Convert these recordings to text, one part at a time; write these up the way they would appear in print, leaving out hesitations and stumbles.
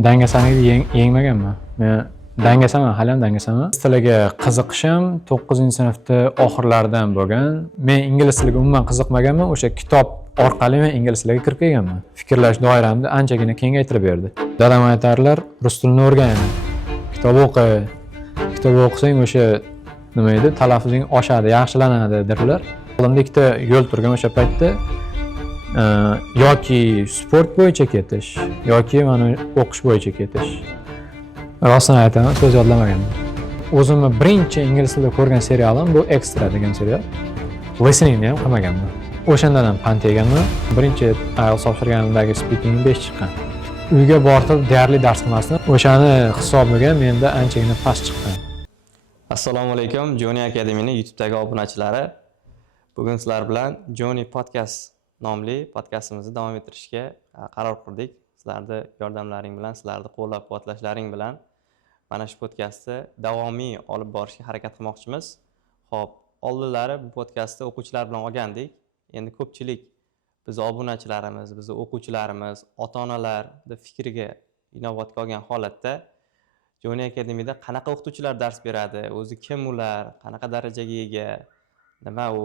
Men dangasamlikni yengmaganman. Men dangasaman, hali ham dangasaman. Ingliz tiliga qiziqishim 9-sinfda oxirlaridan bo'lgan. Men ingliz tiliga umuman qiziqmaganman. O'sha kitob orqali men ingliz tiliga kirib kelganman. Fikrlash doiramni anchagina kengaytirib berdi. Dadam aytarlar, rus tilini o'rgan. Kitob o'qi. Kitob o'qisang o'sha nima edi, talaffuzing oshadi, yaxshilanadi dedilar. Oldimda ikkita yo'l turgan o'sha paytda. Yoki sport bo'yicha ketish, yoki mana o'qish bo'yicha ketish. Rostini aytaman, so'z yodlamaganman. O'zimni birinchi ingliz tilida ko'rgan serialim bu Extra degan serial. Listeningni ham qilmaganman. O'shandan ham pand yeganman. Birinchi IELTS topshirganimdagi speaking 5 chiqqan. Uyga borib deyarli dars qilmasdim. O'shani hisobiga menda anchagina past chiqqan. Assalomu alaykum, Joni Academy'ning YouTube'dagi obunachilari. Bugun sizlar bilan Joni Podcast nomli podkastimizni davom ettirishga qaror qildik. Sizlarni yordamlaring bilan, sizlarni qo'llab-quvvatlashlaring bilan mana shu podkastni davomiy olib borishga harakat qilmoqchimiz. Xo'p, oldinlari bu podkastni o'quvchilar bilan olgandik. Endi ko'pchilik biz obunachilarimiz, biz o'quvchilarimiz, ota-onalarning fikriga inobatga olgan holatda Joni Academy'da qanaqa o'qituvchilar dars beradi, o'zi kim ular, qanaqa darajaga ega, nima u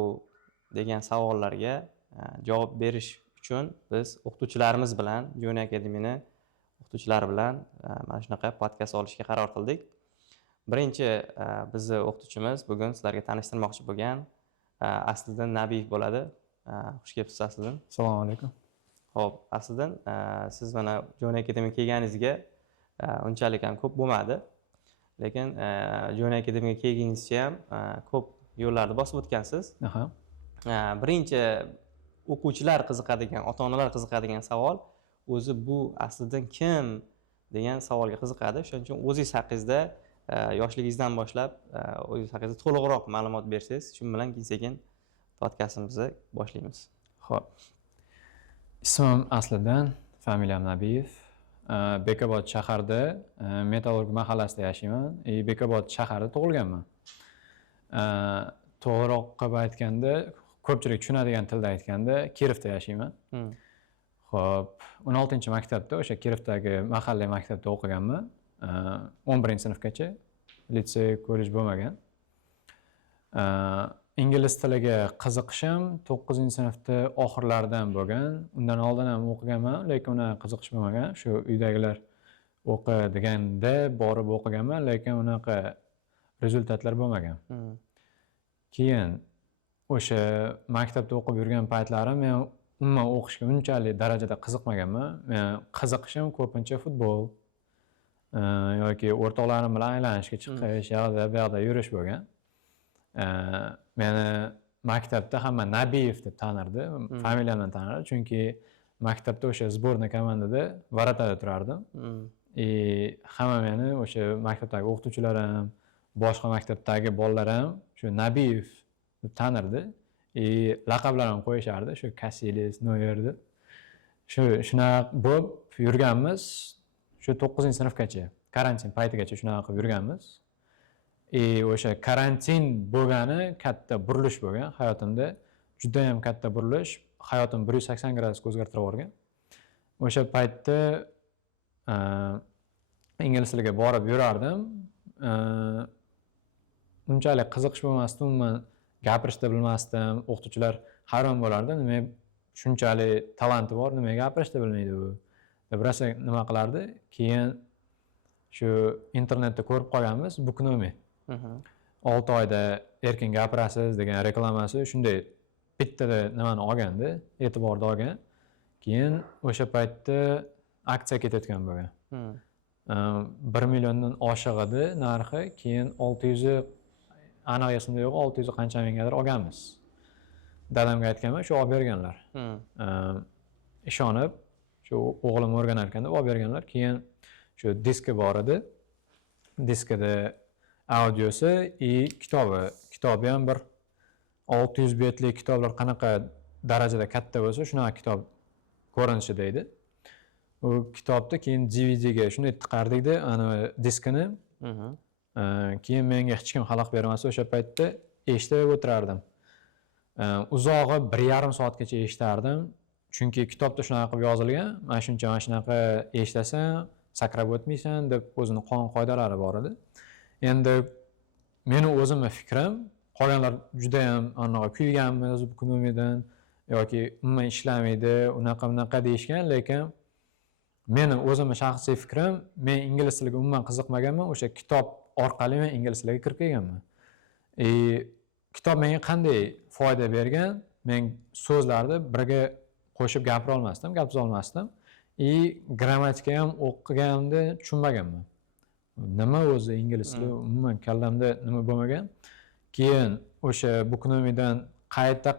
degan savollarga javob berish uchun biz o'qituvchilarimiz bilan, Joni Academy'ni o'qituvchilari bilan mana shunaqa podkast olishga qaror qildik. Birinchi bizni o'qituvchimiz bugun sizlarga tanishtirmoqchi bo'lgan Asliddin Nabiyev bo'ladi. Xush kelibsiz Asliddin. Assalomu alaykum. Xo'p, Asliddin, siz mana Joni Academy'ga kelganingizga unchalik ham ko'p bo'lmadi. Lekin Joni Academy'ga kelganingizcha ham ko'p yo'llarni bosib o'tgansiz. Birinchi o'quvchilar qiziqadigan, ota-onalar qiziqadigan savol o'zi bu Asliddin kim degan savolga qiziqadi. Shuning uchun o'zingiz haqingizda yoshligingizdan boshlab o'zingiz haqingizda to'liqroq ma'lumot bersangiz, shu bilan sekin podkastimizni boshlaymiz. Xo'p. Ismim Asliddin, familiyam Nabiyev. Bekobod shaharda, Metallurg mahallasida yashayman. Bekobod shaharida tug'ilganman. To'g'riroq qilib aytganda, ko'pchilik tushunadigan tilda aytganda, Kirovda yashayman. Xo'p, 16-maktabda o'sha Kirovdagi mahalliy maktabda o'qiganman. 11-sinfgacha, litsey, kollej bo'lmagan. Ingliz tiliga qiziqishim 9-sinfda oxirlaridan bo'lgan. Undan oldin ham o'qiganman, lekin uni qiziqish bo'lmagan. Shu uydagilar o'qi deganda borib o'qiganman, lekin unaqa rezultatlar bo'lmagan. Keyin o'sha maktabda o'qib yurgan paytlarim men umuman o'qishga unchalik darajada qiziqmaganman. Men qiziqishim ko'pincha futbol yoki o'rtoqlarim bilan aylanishga chiqish, bu yoqda yurish bo'lgan. Meni maktabda hamma Nabiyev deb tanirdi, familiyamdan tanirdi, chunki maktabda o'sha sborniy komandada varatada turardim. Hamma meni o'sha maktabdagi o'qituvchilarim, boshqa maktabdagi bolalar ham shu Nabiyev deb tanirdi. Laqablar ham qo'yishardi, shu Casillas, Neuer deb. Shunaqa bo'lib yurganmiz, shu 9-sinfgacha, karantin paytigacha shunaqa qilib yurganmiz. O'sha karantin bo'lgani katta burilish bo'lgan hayotimda. Juda ham katta burilish, hayotim 180 gradusga o'zgartirib yuborgan. O'sha paytda ingliz tiliga borib yurardim. Unchalik qiziqish bo'lmasdi, umuman gapirishni bilmasdim. O'qituvchilar hayron bo'lardi, nima shunchalik talanti bor, nima gapirishni bilmaydi u deb rosa nima qilardi. Keyin shu internetda ko'rib qolganmiz, Booknomi. 6 oyda erkin gapirasiz degan reklamasi shunday bittada nimani olgandi, e'tiborda olgan. Keyin o'sha paytda aksiya ketayotgan bo'lgan. 1 milliondan oshiq edi narxi, keyin 600 aniq esimda yo'q, 600 qancha minggadir olganmiz. Dadamga aytganman, shu olib berganlar. Ishonib, shu o'g'lim o'rganar ekanda olib berganlar. Keyin shu diski bor edi. Diskida audiosi kitobi ham bir 600 betlik kitoblar qanaqa darajada katta bo'lsa, shunaqa kitob ko'rinishida edi. U kitobni keyin DVDga shunday tiqardik-da, ana diskini. Keyin menga hech kim xalaqit bermasa, o'sha paytda eshitib o'tirardim. Uzog'i 1,5 soatgacha eshitardim. Chunki kitobda shunaqa qilib yozilgan. Mana shuncha mana shunaqa eshitasan, sakrab o'tmaysan deb o'zini qonun qoidalari bor edi. Endi meni o'zimning fikrim, qolganlar juda ham anaqa kuyganmiz bu ekonomiyadan yoki umuman ishlamaydi, unaqa deyishgan, lekin meni o'zimning shaxsiy fikrim, men ingliz tiliga umuman qiziqmaganman, o'sha kitob orqali men ingliz tiliga kirib kelganman. Kitob menga qanday foyda bergan? Men so'zlarni biriga qo'shib gapira olmasdim, gapiriza olmasdim. Grammatika ham o'qiganimda tushunmaganman. Nima o'zi ingliz tili umuman kallamda nima bo'lmagan. Keyin o'sha bu ekonomiyadan qayta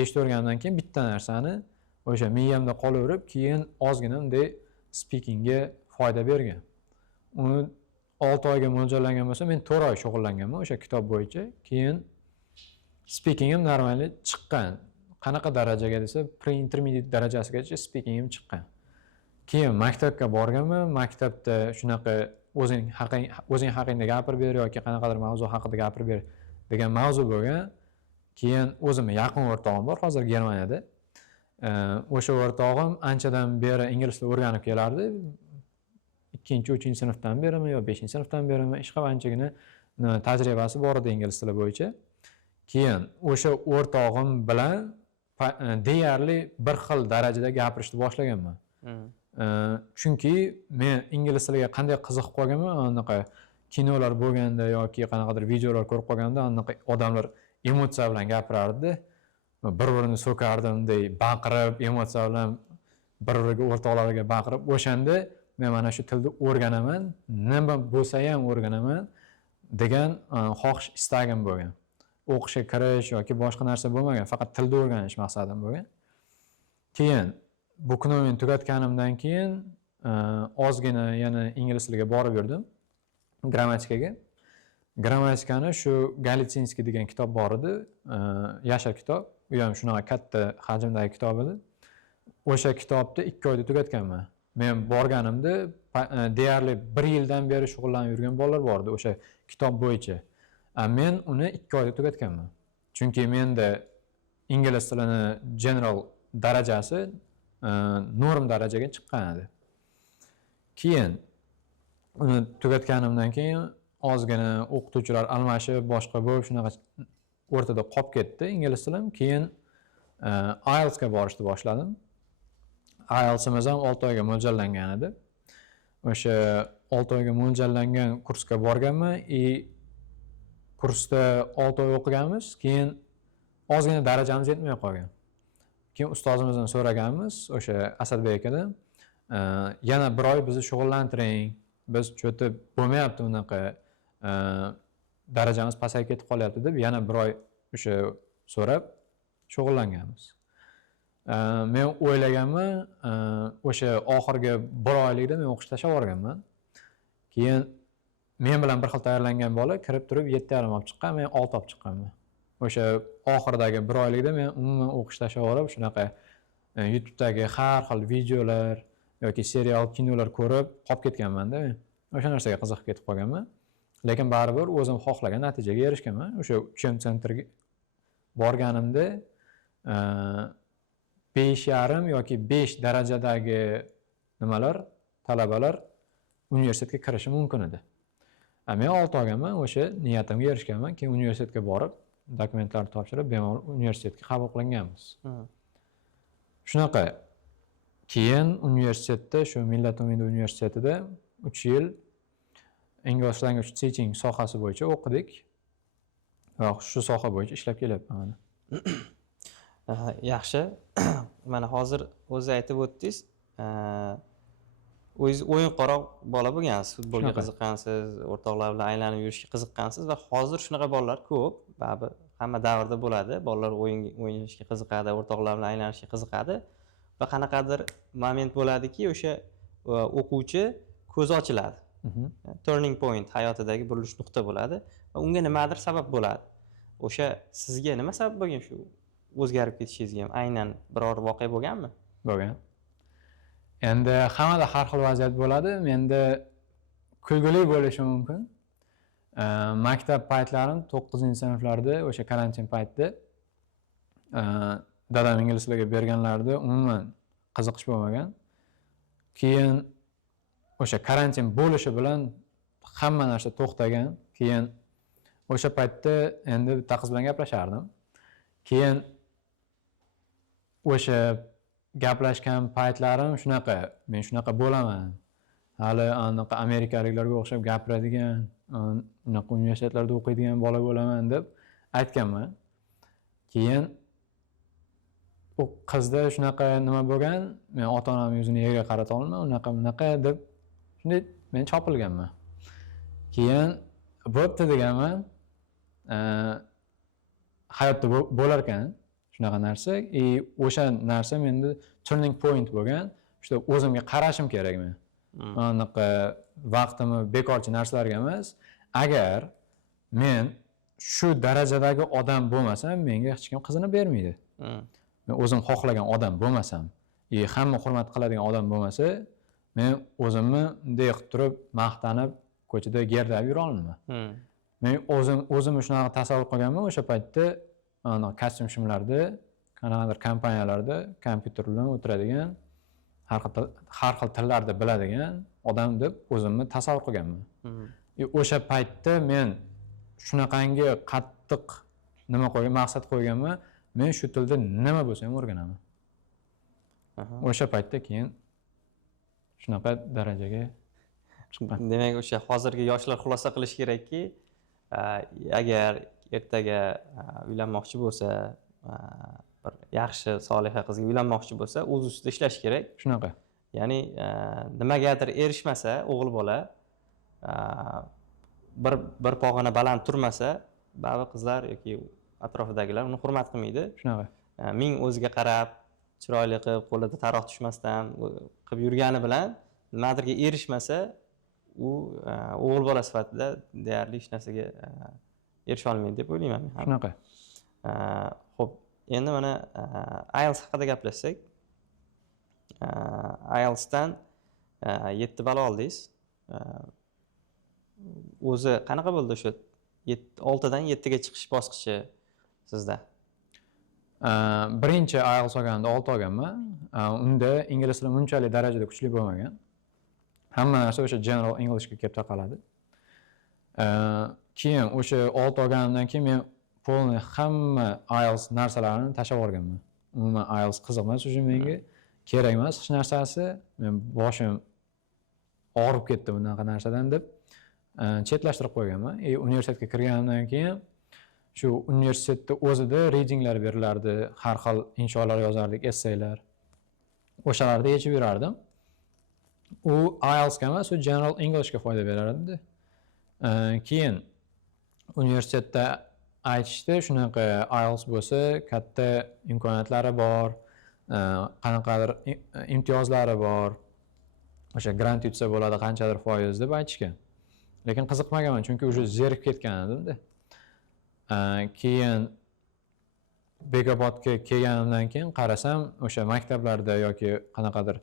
eshitib o'rgangandan keyin bitta narsani o'sha miyamda qolaverib, keyin ozgina unday speakingga foyda bergan. Uni 6 oyga mo'ljallangan bo'lsa, men 4 oy shug'ullanganman o'sha kitob bo'yicha. Keyin speakingim normali chiqqan. Qanaqa darajaga desa, pre-intermediate darajasigacha speakingim chiqqan. Keyin maktabga borganman. Maktabda shunaqa o'zing haqingda gapirib ber yoki qanaqadir mavzu haqida gapirib ber degan mavzu bo'lgan. Keyin o'zimga yaqin o'rtog'im bor hozir Germaniyada. O'sha o'rtog'im anchadan beri ingliz tilini o'rganib kelardi. 2-3 sinfdan berimi yo 5-sinfdan berimi ishqab anchagina tajribasi bor edi ingliz tili bo'yicha. Keyin o'sha o'rtog'im bilan deyarli bir xil darajada gapirishni boshlaganman. Chunki men ingliz tiliga qanday qiziqib qolganman, anaqa kinolar bo'lganda yoki qanaqadir videolar ko'rib qolganda, anaqa odamlar emotsiya bilan gapirardi. Bir-birini so'kardi, unday baqirib, emotsiya bilan bir-biriga o'rtoqlariga baqirib, o'shanda men mana shu tilni o'rganaman, nima bo'lsa ham o'rganaman degan xohish istagim bo'lgan. O'qishga kirish yoki boshqa narsa bo'lmagan, faqat tilni o'rganish maqsadim bo'lgan. Keyin bu ekonomiyani tugatganimdan keyin ozgina yana ingliz tiliga borib yurdim, grammatikaga. Grammatikani shu Galitsinskiy degan kitob bor edi, yashil kitob. U ham shunaqa katta hajmdagi kitob edi. O'sha kitobni 2 oyda tugatganman. Men borganimda deyarli 1 yildan beri shug'ullanib yurgan bolalar bor edi o'sha kitob bo'yicha. Men uni 2 oyda tugatganman. Chunki menda ingliz tilini general darajasi norm darajaga chiqqan edi. Keyin uni tugatganimdan keyin ozgina o'qituvchilar almashib, boshqa bo'lib, shunaqa o'rtada qolib ketdi ingliz tilim. Keyin IELTS ga borishni boshladim. IELTSimiz ham 6 oyga mo'ljallangan edi. O'sha 6 oyga mo'ljallangan kursga borganman. Kursda 6 oy o'qiganmiz, keyin ozgina darajamiz yetmay qolgan. Keyin ustozimizdan so'raganmiz, o'sha Asadbek akadan, yana 1 oy bizni shug'ullantiring. Biz cho'tib bo'lmayapti unaqa, darajamiz pasayib ketib qolyapti deb yana 1 oy o'sha so'rab shug'ullanganmiz. Men o'ylaganman, o'sha oxirgi 1 oylikda men o'qish tashlab yuborganman. Keyin men bilan bir xil tayyorlangan bola kirib turib 7,5 olib chiqqan, men 6 olib chiqqanman. O'sha oxirdagi 1 oylikda men umuman o'qish tashlab yuborib, shunaqa YouTube'dagi har xil videolar yoki serial, kinolar ko'rib qolib ketganman-da men. O'sha narsaga qiziqib ketib qolganman. Lekin baribir o'zim xohlagan natijaga erishganman. O'sha UCM sentrga borganimda 5,5 yoki 5 darajadagi nimalar, talabalar universitetga kirishi mumkin edi. Men 6 olganman, o'sha niyatimga erishganman. Keyin universitetga borib, dokumentlarni topshirib, bemalol universitetga qabul qilinganmiz. Shunaqa. Keyin universitetda, shu Millat umidi universitetida 3 yil English language teaching sohasi bo'yicha o'qidik. Va shu soha bo'yicha ishlab kelyapman. Yaxshi. Mana hozir o'zi aytib o'tdingiz, o'zingiz o'yinqaroq bola bo'lgansiz, futbolga qiziqqansiz, o'rtoqlar bilan aylanib yurishga qiziqqansiz va hozir shunaqa bolalar ko'p, baribir hamma davrda bo'ladi. Bolalar o'ynashga qiziqadi, o'rtoqlar bilan aylanishga qiziqadi va qanaqadir moment bo'ladiki, o'sha o'quvchi ko'zi ochiladi. Turning point, hayotidagi burilish nuqta bo'ladi va unga nimadir sabab bo'ladi. O'sha sizga nima sabab bo'lgan shu o'zgarib ketishingizga ham aynan biror voqea bo'lganmi? Bo'lgan. Endi hammada har xil vaziyat bo'ladi. Menda kulgili bo'lishi mumkin. Maktab paytlarim 9-sinflarda o'sha karantin paytida dadam ingliz tiliga berganlarida umuman qiziqish bo'lmagan. Keyin o'sha karantin bo'lishi bilan hamma narsa to'xtagan. Keyin o'sha paytda endi bitta qiz bilan gaplashardim. Keyin o'sha gaplashgan paytlarim shunaqa, men shunaqa bo'laman. Hali anaqa amerikaliklarga o'xshab gapiradigan, unaqa universitetlarda o'qiydigan bola bo'laman deb aytganman. Keyin u qizda shunaqa nima bo'lgan, men ota-onam yuzini yerga qarata olmayman, unaqa deb shunday men chopilganman. Keyin bo'pti deganman. Hayotda bo'lar ekan shunaqa narsa. O'sha narsa menda turning point bo'lgan. Shu o'zimga qarashim kerak men. Anaqa vaqtimni bekorchi narsalarga emas. Agar men shu darajadagi odam bo'lmasam, menga hech kim qizini bermaydi. Men o'zim xohlagan odam bo'lmasam, hamma hurmat qiladigan odam bo'lmasa, men o'zimni bunday qilib turib, maqtanib, ko'chada gerdab yura olmayman. Men o'zimni shunaqa tasavvur qilganman o'sha paytda, kostyum shimlarda, qanaqadir kompaniyalarda kompyuter bilan o'tiradigan, har xil tillarni biladigan odam deb o'zimni tasavvur qilganman. O'sha paytda men shunaqangi qattiq maqsad qo'yganman, men shu tilda nima bo'lsa ham o'rganaman. O'sha paytda keyin shunaqa darajaga chiqqan. Demak, o'sha hozirgi yoshlar xulosa qilish kerakki, agar ertaga uylanmoqchi bo'lsa, bir yaxshi soliha qizga uylanmoqchi bo'lsa, o'z ustida ishlash kerak. Shunaqa. Ya'ni nimagadir erishmasa, o'g'il bola bir pog'ona baland turmasa, ba'zi qizlar yoki atrofidagilar uni hurmat qilmaydi. Shunaqa. Ming o'ziga qarab, chiroyli qilib, qo'lida taroq tushmasdan qilib yurgani bilan nimadirga erishmasa, u o'g'il bola sifatida deyarli hech narsaga erisha olmaydi deb o'ylayman men ham. Shunaqa. Xo'p, endi mana IELTS haqida gaplashsak. IELTSdan 7 ball oldingiz. O'zi qanaqa bo'ldi o'sha 6 dan 7 ga chiqish bosqichi sizda? Birinchi IELTS olganimda 6 olganman. Unda ingliz tili unchalik darajada kuchli bo'lmagan. Hamma narsa o'sha general Englishga kelib taqaladi. Keyin o'sha 6 olganimdan keyin men polni hamma IELTS narsalarini tashlab yuborganman. Umuman IELTS qiziqmas o'sha menga. Kerak emas hech narsasi. Men boshim og'rib ketdi bunaqa narsadan deb chetlashtirib qo'yganman. Universitetga kirganimdan keyin shu universitetda o'zida readinglar berilardi, har xil insholar yozardik, essaylar. O'shalarni yechib yurardim. U IELTSga emas, u general Englishga foyda berardi. Keyin universitetda aytishdi, shunaqa IELTS bo'lsa, katta imkoniyatlari bor, qanaqadir imtiyozlari bor. O'sha grant yutsa bo'ladi, qanchadir foiz deb aytishgan. Lekin qiziqmaganman, chunki o'sha zerikib ketgan edim-da. Keyin Bekobodga kelganimdan keyin qarasam, o'sha maktablarda yoki qanaqadir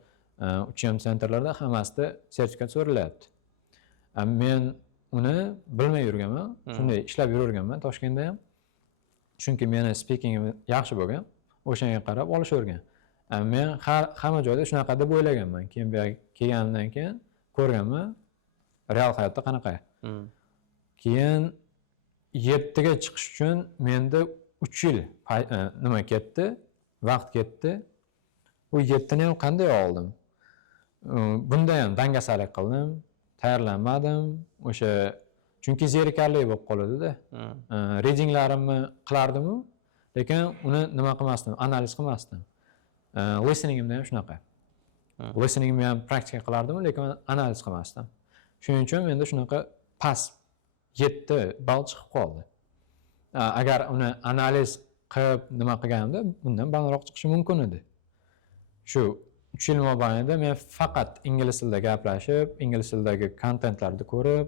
uchim sentrlarda hammasida sertifikat so'ralyapti. Men uni bilmay yurganman, shunday ishlab yurganman Toshkentda ham. Chunki meni speakingim yaxshi bo'lgan, o'shanga qarab olishavergan. Men hamma joyda shunaqa deb o'ylaganman. Keyin bu yerga kelganimdan keyin ko'rganman, real hayotda qanaqa. Keyin 7 ga chiqish uchun menda 3 yil nima ketdi, vaqt ketdi. Bu 7 ni ham qanday oldim? Bunda ham dangasalik qildim, tayyorlanmadim. O'sha chunki zerikarli bo'lib qoladi-da. Readinglarimni qilardim-ku, lekin uni nima qilmasdim, analiz qilmasdim. Listeningimda ham shunaqa. Listeningimni ham praktika qilardim, lekin analiz qilmasdim. Shuning uchun menda shunaqa past 7 ball chiqib qoldi. Agar uni analiz qilib nima qilganimda, bundan balandroq chiqishi mumkin edi. Shu 3 yil mobaynida men faqat ingliz tilida gaplashib, ingliz tilidagi kontentlarni ko'rib,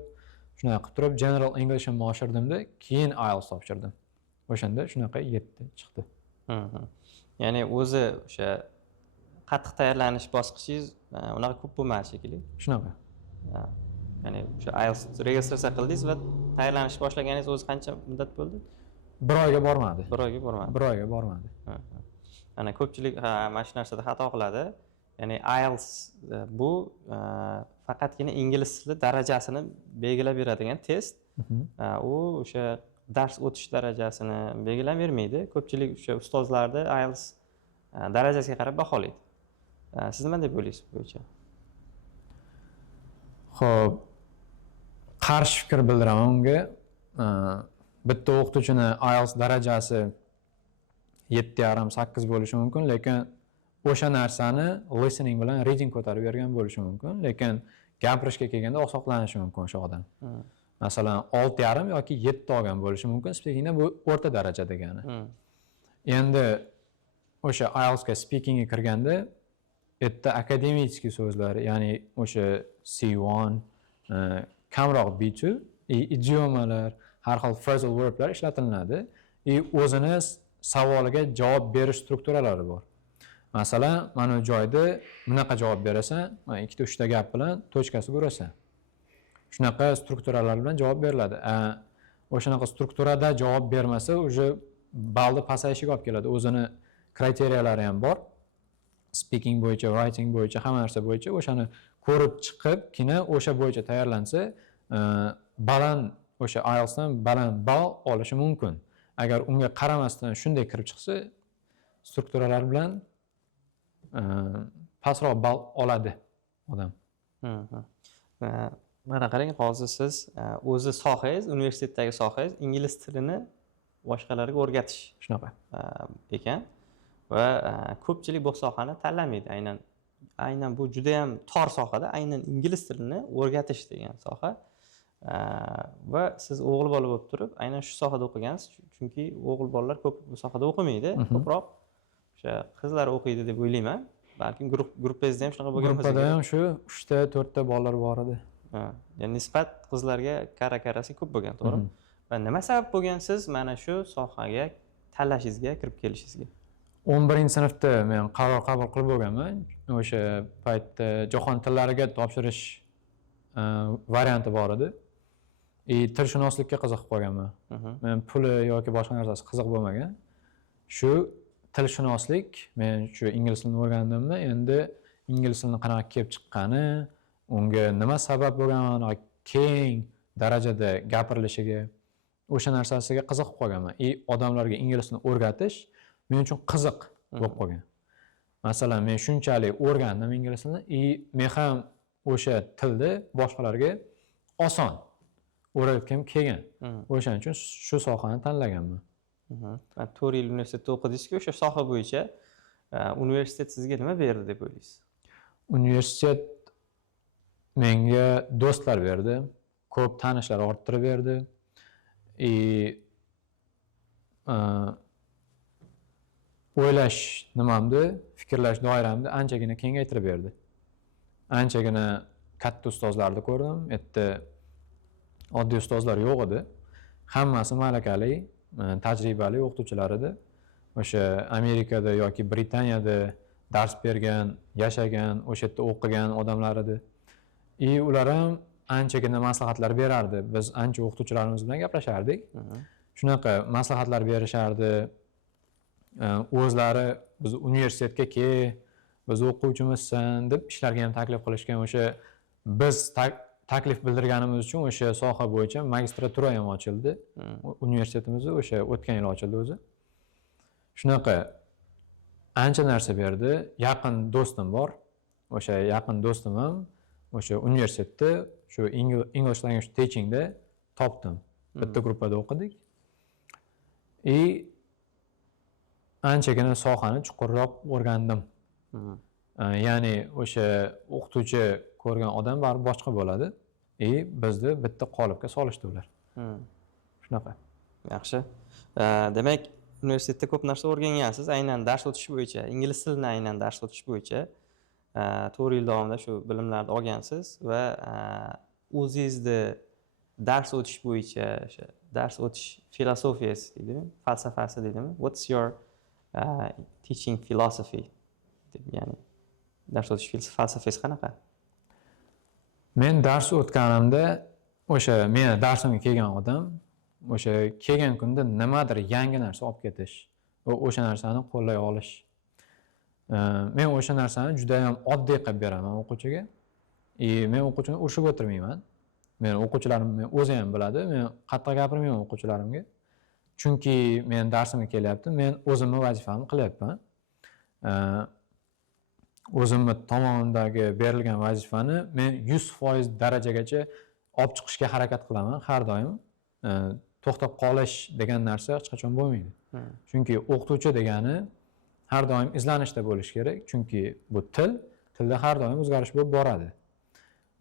shunaqa qilib turib general English'imni oshirdimda, keyin IELTS topshirdim. O'shanda shunaqa 7 chiqdi. Ya'ni o'zi o'sha qattiq tayyorlanish bosqichingiz unaqa ko'p bo'lmadi shekilli. Shunaqa. Ya'ni o'sha IELTS registratsiya qildingiz va tayyorlanish boshlaganingiz o'zi qancha muddat bo'ldi? 1 oyga bormadi. 1 oyga bormadi. 1 oyga bormadi. Ana ko'pchilik mana shu narsada xato qiladi. Ya'ni IELTS bu faqatgina ingliz tili darajasini belgilab beradigan test. U o'sha dars o'tish darajasini belgilab bermaydi. Ko'pchilik o'sha ustozlarni IELTS darajasiga qarab baholaydi. Siz nima deb o'ylaysiz bu bo'yicha? Xo'p, qarshi fikr bildiraman unga. Bitta o'qituvchini IELTS darajasi 7,5-8 bo'lishi mumkin, lekin o'sha narsani listening bilan reading ko'tarib bergan bo'lishi mumkin, lekin gapirishga kelganda oqsoqlanishi mumkin o'sha odam. Masalan, 6,5 yoki 7 olgan bo'lishi mumkin. Speakingda bu o'rta daraja degani. Endi o'sha IELTS ga speakingga kirganda bitta akademik so'zlar, ya'ni o'sha C1, kamroq B2, idiomalar, har xil phrasal verblar ishlatiladi. O'zini savoliga javob berish strukturalari bor. Masalan, mana bu joyda bunaqa javob berasan, ikkita uchta gap bilan tochkasiga urasan. Shunaqa strukturalar bilan javob beriladi. O'shanaqa strukturada javob bermasa, o'sha balni pasayishiga olib keladi. O'zini kriteriyalari ham bor. Speaking bo'yicha, writing bo'yicha, hamma narsa bo'yicha o'shani ko'rib chiqibgina o'sha bo'yicha tayyorlansa, baland o'sha IELTS dan baland ball olishi mumkin. Agar unga qaramasdan shunday kirib chiqsa, strukturalar bilan pastroq ball oladi odam. Mana qarang, hozir siz o'zi sohangiz, universitetdagi sohangiz ingliz tilini boshqalarga o'rgatish. Shunaqa ekan. Va ko'pchilik bu sohani tanlamaydi. Aynan bu juda ham tor sohada, aynan ingliz tilini o'rgatish degan soha. Va siz o'g'il bola bo'lib turib, aynan shu sohada o'qigansiz, chunki o'g'il bolalar ko'p bu sohada o'qimaydi, ko'proq o'sha qizlar o'qiydi deb o'ylayman. Balki gruppangizda ham shunaqa bo'lgan bo'lsa. Gruppada ham shu 3 ta 4 ta bolalar bor edi. Ya'ni nisbat qizlarga karasi ko'p bo'lgan, to'g'rimi? Va nima sabab bo'lgan siz mana shu sohaga tanlashingizga, kirib kelishingizga? 11-sinfda men qaror qabul qilib bo'lganman. O'sha paytda jahon tillariga topshirish varianti bor edi. Tilshunoslikka qiziqib qolganman. Men puli yoki boshqa narsasi qiziq bo'lmagan. Shu tilshunoslik, men shu ingliz tilini o'rgandimmi, endi ingliz tilini qanaqa kelib chiqqani, unga nima sabab bo'lgani, keng darajada gapirilishiga, o'sha narsasiga qiziqib qolganman. Odamlarga ingliz tilini o'rgatish men uchun qiziq bo'lib qolgan. Masalan, men shunchalik o'rgandim ingliz tilini, men ham o'sha tilni boshqalarga oson o'rgatgim kelgan. O'shaning uchun shu sohani tanlaganman. 4 yil universitetda o'qidingiz-ku, o'sha soha bo'yicha universitet sizga nima berdi deb o'ylaysiz? Universitet menga do'stlar berdi, ko'p tanishlar orttirib berdi. O'ylash nimamni, fikrlash doiramni anchagina kengaytirib berdi. Anchagina katta ustozlarni ko'rdim. Endi oddiy ustozlar yo'q edi. Hammasi malakali, tajribali o'qituvchilar edi. O'sha Amerikada yoki Britaniyada dars bergan, yashagan, o'sha yerda o'qigan odamlar edi. Ular ham anchagina maslahatlar berardi. Biz ancha o'qituvchilarimiz bilan gaplashardik. Shunaqa maslahatlar berishardi. O'zlari biz universitetga kel, biz o'quvchimizsan deb ishlarga ham taklif qilishgan. O'sha biz taklif bildirganimiz uchun o'sha soha bo'yicha magistratura ham ochildi. Universitetimizda o'sha o'tgan yil ochildi o'zi. Shunaqa ancha narsa berdi. Yaqin do'stim bor. O'sha yaqin do'stim ham o'sha universitetda shu English language teachingda topdim. Bitta gruppada o'qidik. Anchagina sohani chuqurroq o'rgandim. Ya'ni o'sha o'qituvchi ko'rgan odam baribir boshqa bo'ladi. Bizni bitta qolipga solishdi ular. Shunaqa. Yaxshi. Demak, universitetda ko'p narsa o'rgangansiz, aynan dars o'tish bo'yicha, ingliz tilini aynan dars o'tish bo'yicha 4 yil davomida shu bilimlarni olgansiz va o'zingizni dars o'tish bo'yicha, o'sha dars o'tish filosofiyasi deydimi, falsafasi deydimi? What's your teaching philosophy? Ya'ni dars o'tish falsafasi qanaqa? Men dars o'tganimda o'sha meni darsimga kelgan odam o'sha kelgan kunda nimadir yangi narsa olib ketish va o'sha narsani qo'llay olish. Men o'sha narsani juda ham oddiy qilib beraman o'quvchiga. Men o'quvchini urishib o'tirmayman. Men o'quvchilarim o'zi ham biladi. Men qattiq gapirmayman o'quvchilarimga. Chunki men darsimga kelyapti, men o'zimni vazifamni qilyapman. O'zimni tomonidan berilgan vazifani men 100% darajagacha olib chiqishga harakat qilaman har doim. To'xtab qolish degan narsa hech qachon bo'lmaydi. Chunki o'qituvchi degani har doim izlanishda bo'lish kerak. Chunki bu tilda har doim o'zgarish bo'lib boradi.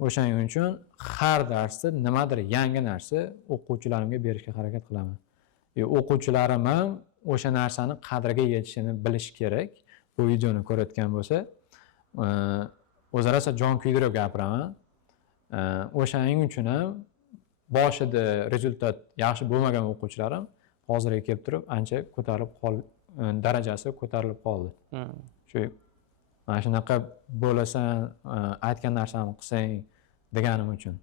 O'shaning uchun har darsda nimadir yangi narsa o'quvchilarimga berishga harakat qilaman. O'quvchilarim ham o'sha narsani qadriga yetishini bilish kerak. Bu videoni ko'rayotgan bo'lsa, o'zaro jon kuydirib gapiraman. O'shaning uchun ham boshida rezultat yaxshi bo'lmagan o'quvchilarim hozirga kelib turib ancha ko'tarilib darajasi ko'tarilib qoldi. Mana shunaqa bo'lasan, aytgan narsamni qilsang deganim uchun.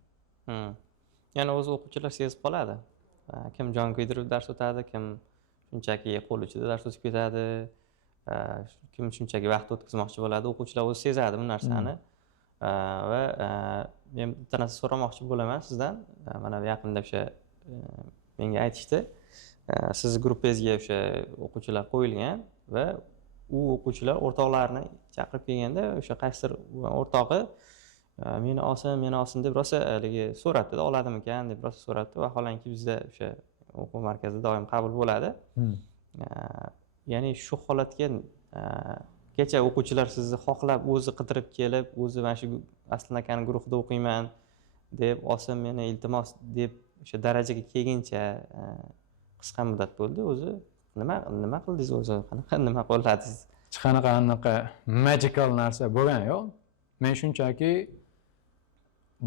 Ya'ni o'zi o'quvchilar sezib qoladi. Kim jon kuydirib dars o'tadi, kim shunchaki qo'l uchida dars o'tib ketadi, kim shunchaki vaqt o'tkazmoqchi bo'ladi. O'quvchilar o'zi sezadi bu narsani. Va men bitta narsa so'ramoqchi bo'laman sizdan. Mana yaqinda o'sha menga aytishdi. Sizni gruppangizga o'sha o'quvchilar qo'yilgan va u o'quvchilar o'rtoqlarini chaqirib kelganda o'sha qaysidir o'rtog'i meni olsin deb rosa haligi so'rabdi, oladimikan deb rosa so'rabdi. Vaholanki bizda o'sha o'quv markazida doim qabul bo'ladi. Ya'ni shu holatga kecha o'quvchilar sizni xohlab o'zi qidirib kelib, o'zi mana shu Aslan akani guruhida o'qiyman deb, olsin meni iltimos deb o'sha darajaga kelguncha qisqa muddat bo'ldi. O'zi nima qildingiz o'zi? Qanaqa nima qo'lladingiz? Hech qanaqa magical narsa bo'lgan yo'q. Men shunchaki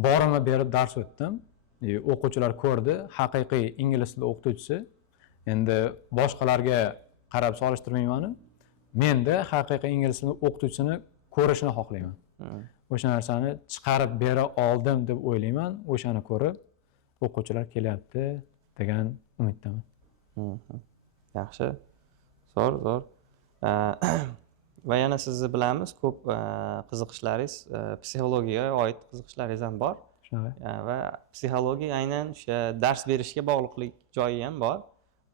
borimni berib dars o'tdim. O'quvchilar ko'rdi, haqiqiy ingliz tili o'qituvchisi. Endi boshqalarga qarab solishtirmayman. Menda haqiqiy ingliz tili o'qituvchisini ko'rishni xohlayman. O'sha narsani chiqarib bera oldim deb o'ylayman. O'shani ko'rib o'quvchilar kelyapti degan umiddaman. Yaxshi. Zo'r. Va yana sizni bilamiz, ko'p qiziqishlaringiz, psixologiyaga oid qiziqishlaringiz ham bor. Va psixologiya aynan o'sha dars berishga bog'liqlik joyi ham bor.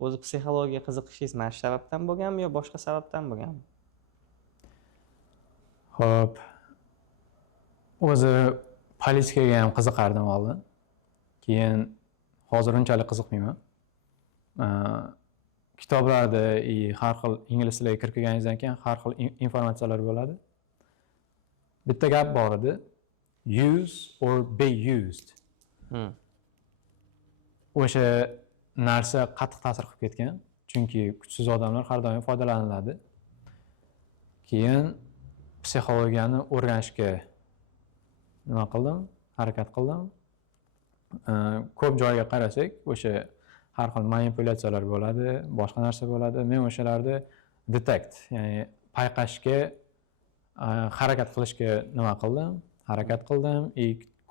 O'zi psixologiyaga qiziqishingiz mana shu sababdan bo'lganmi yo boshqa sababdan bo'lganmi? Xo'p. O'zi politikaga ham qiziqardim oldin. Keyin hozir unchalik qiziqmayman. Kitoblarda har xil ingliz tiliga kirib kelganingizdan keyin har xil informatsiyalar bo'ladi. Bitta gap bor edi. Use or be used. O'sha narsa qattiq ta'sir qilib ketgan. Chunki kuchsiz odamlar har doim foydalaniladi. Keyin psixologiyani o'rganishga nima qildim? Harakat qildim. Ko'p joyga qarasak, o'sha har xil manipulyatsiyalar bo'ladi, boshqa narsa bo'ladi. Men o'shalarni detect, ya'ni payqashga harakat qilishga nima qildim? Harakat qildim.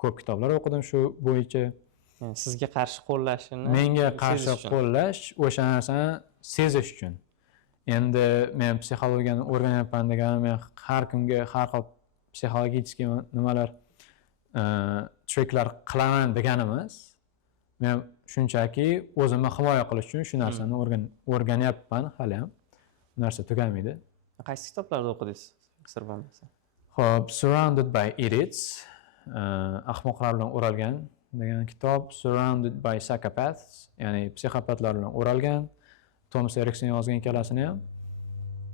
Ko'p kitoblar o'qidim shu bo'yicha. Sizga qarshi qo'llashini, menga qarshi qo'llash o'sha narsani sezish uchun. Endi men psixologiyani o'rganyapman deganim men har kimga har xil psixologik nimalar triklar qilaman deganim emas. Men shunchaki o'zimni himoya qilish uchun shu narsani o'rganyapman hali ham. Bu narsa tugamaydi. Qaysi kitoblarda o'qidingiz? Sir bo'lmasa. Xo'p, Surrounded by Idiots, ahmoqlar bilan o'ralgan degan kitob, Surrounded by Psychopaths, ya'ni psixopatlar bilan o'ralgan. Thomas Erikson yozgan ikkalasini ham.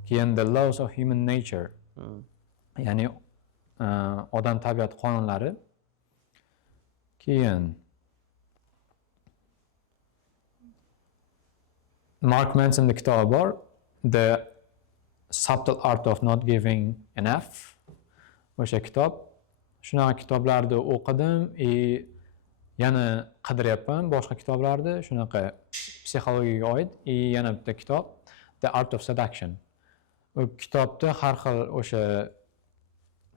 Keyin The Laws of Human Nature, ya'ni odam tabiat qonunlari. Keyin Mark Mansonning kitobi bor, The Subtle Art of Not Giving Enough. O'sha kitob. Shunaqa kitoblarni o'qidim, yana qidiryapman boshqa kitoblarni, shunaqa psixologiyaga oid. Yana bitta kitob, The Art of Seduction. U kitobda har xil o'sha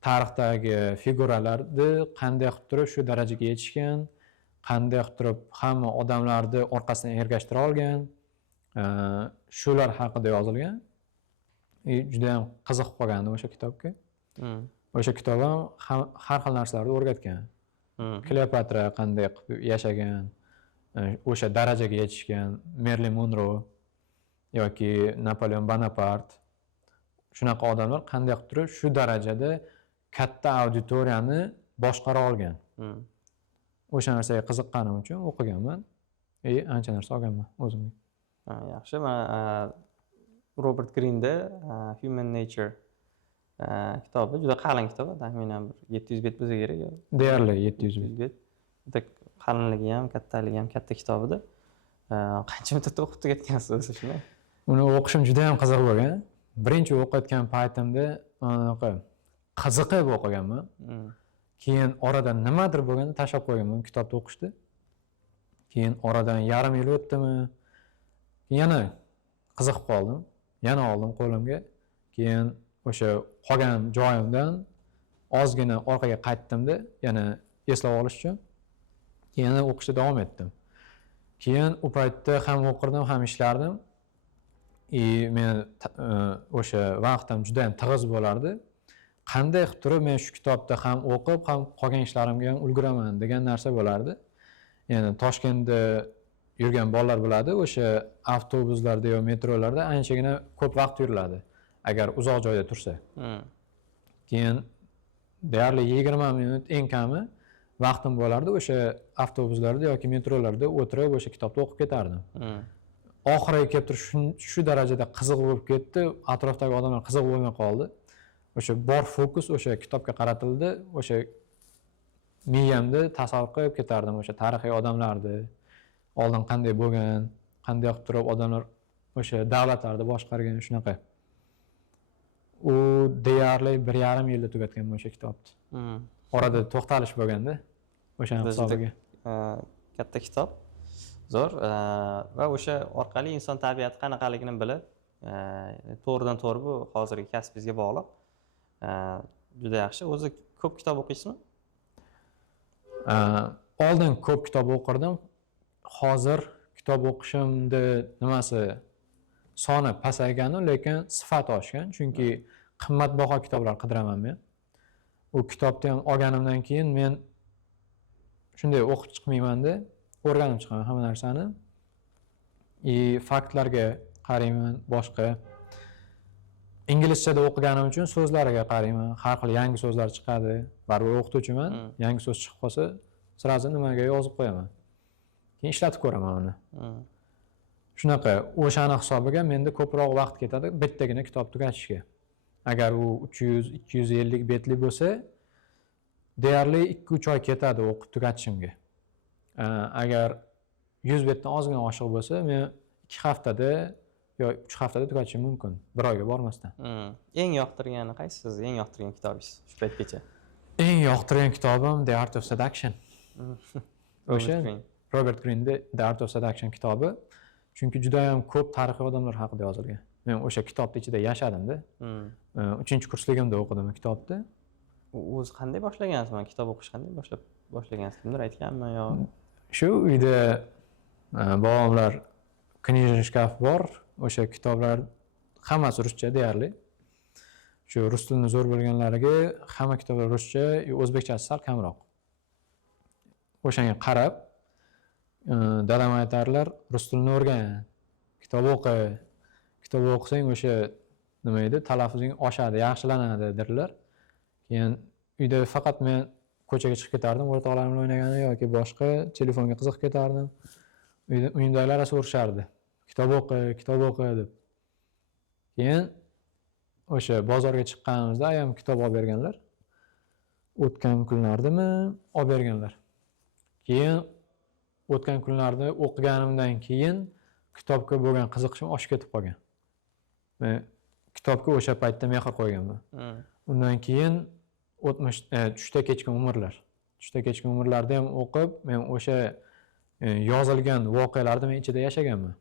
tarixdagi figuralarni qanday qilib turib shu darajaga yetishgan, qanday qilib turib hamma odamlarni orqasidan ergashtira olgan, shular haqida yozilgan. Juda ham qiziqib qolgandim o'sha kitobga. O'sha kitob ham har xil narsalarni o'rgatgan. Kleopatra qanday qilib yashagan, o'sha darajaga yetishgan, Marilyn Monroe yoki Napoleon Bonaparte shunaqa odamlar qanday qilib turib shu darajada katta auditoriyani boshqara olgan. O'sha narsaga qiziqqanim uchun o'qiganman. Ancha narsa olganman o'zimga. Yaxshi. Mana Robert Green'da Human Nature kitobi juda qalin kitob, taxminan bir 700 bet bo'lsa kerak. Deyarli 700 bet. Juda qalinligi ham, kattaligi ham katta kitob edi. Qancha muddatda o'qib tugatgansiz o'zi shuni? Uni o'qishim juda ham qiziq bo'lgan. Birinchi o'qiyotgan paytimda qiziqib o'qiganman. Keyin oradan nimadir bo'lganda tashlab qo'yganman kitobni o'qishni. Keyin oradan yarim yil o'tdimi, yana qiziqib qoldim. Yana oldim qo'limga. Keyin o'sha qolgan joyimdan ozgina orqaga qaytdimda, yana eslab olish uchun yana o'qishda davom etdim. Keyin u paytda ham o'qirdim, ham ishlardim. Men o'sha vaqtim juda ham tig'iz bo'lardi. Qanday qilib turib men shu kitobda ham o'qib, ham qolgan ishlarimga ham ulguraman degan narsa bo'lardi. Ya'ni Toshkentda yurgan bolalar biladi, o'sha avtobuslarda yo metrolarda anchagina ko'p vaqt yuriladi, agar uzoq joyda tursa. Keyin deyarli 20 minut eng kami vaqtim bo'lardi, o'sha avtobuslarda yoki metrolarda o'tirib o'sha kitobni o'qib ketardim. Oxiriga kelib turib shu darajada qiziq bo'lib ketdi, atrofdagi odamlar qiziq bo'lmay qoldi. O'sha bor fokus o'sha kitobga qaratildi. O'sha miyamda tasavvur qilib ketardim o'sha tarixiy odamlarni, oldin qanday bo'lgan, qanday qilib turib odamlar o'sha davlatlarni boshqargan shunaqa. U deyarli 1,5 yilda tugatganman o'sha kitobni. Orada to'xtalish bo'lganda o'sha hisobiga. Katta kitob. Zo'r va o'sha orqali inson tabiati qanaqaligini bilib, to'g'ridan to'g'ri bu hozirgi kasbingizga bog'liq. Juda yaxshi. O'zi ko'p kitob o'qiysizmi? Oldin ko'p kitob o'qirdim. Hozir kitob o'qishimda nimasi soni pasaygani, lekin sifati oshgan, chunki qimmatbaho kitoblar qidiraman men. U kitobni ham olganimdan keyin men shunday o'qib chiqmayman-da, o'rganib chiqaman hamma narsani. Faktlarga qarayman, boshqa. Inglizchada o'qiganim uchun so'zlariga qarayman. Har xil yangi so'zlar chiqadi. Baribir o'qituvchiman. Yangi so'z chiqib qolsa, sirazi nimaga yozib qo'yaman. Keyin ishlatib ko'raman uni. Shunaqa, o'shani hisobiga menda ko'proq vaqt ketadi bittagina kitob tugatishga. Agar u 300-250 betli bo'lsa, deyarli 2-3 oy ketadi o'qib tugatishimga. Agar 100 betdan ozgina oshiq bo'lsa, men 2 haftada yo 3 haftada tugatishim mumkin, 1 oyga bormasdan. Eng yoqtirgani qaysi siz? Eng yoqtirgan kitobingiz shu paytgacha? Eng yoqtirgan kitobim The Art of Seduction. O'sha Robert Green'da The Art of Seduction kitobi. Chunki juda ham ko'p tarixiy odamlar haqida yozilgan. Men o'sha kitobning ichida yashadim-da. 3-kursligimda o'qidim kitobni. O'zi qanday boshlagansiz? Men kitob o'qish qanday boshlagansiz? Kimdir aytganmi yo? Shu uyda bobomlar knижный shkaf bor. O'sha kitoblar hammasi ruscha deyarli. Shu rus tilini zo'r bilganlariga hamma kitoblar ruscha, o'zbekchasi sal kamroq. O'shanga qarab dadam aytarlar, rus tilini o'rgan, kitob o'qi. Kitob o'qisang o'sha nima edi, talaffuzing oshadi, yaxshilanadi dedilar. Keyin uyda faqat men ko'chaga chiqib ketardim, o'rtoqlarim bilan o'ynagani yoki boshqa telefonga qiziqib ketardim. Uyimdagilar so'rashardi. Kitob o'qi deb. Keyin o'sha bozorga chiqqanimizda ayam kitob olib berganlar. O'tgan kunlardami olib berganlar. Keyin o'tgan kunlarda o'qiganimdan keyin kitobga bo'lgan qiziqishim oshib ketib qolgan. Men kitobga o'sha paytda mehr qo'yganman. Undan keyin tushda kechki umrlarda ham o'qib, men o'sha yozilgan voqealarni men ichida yashaganman.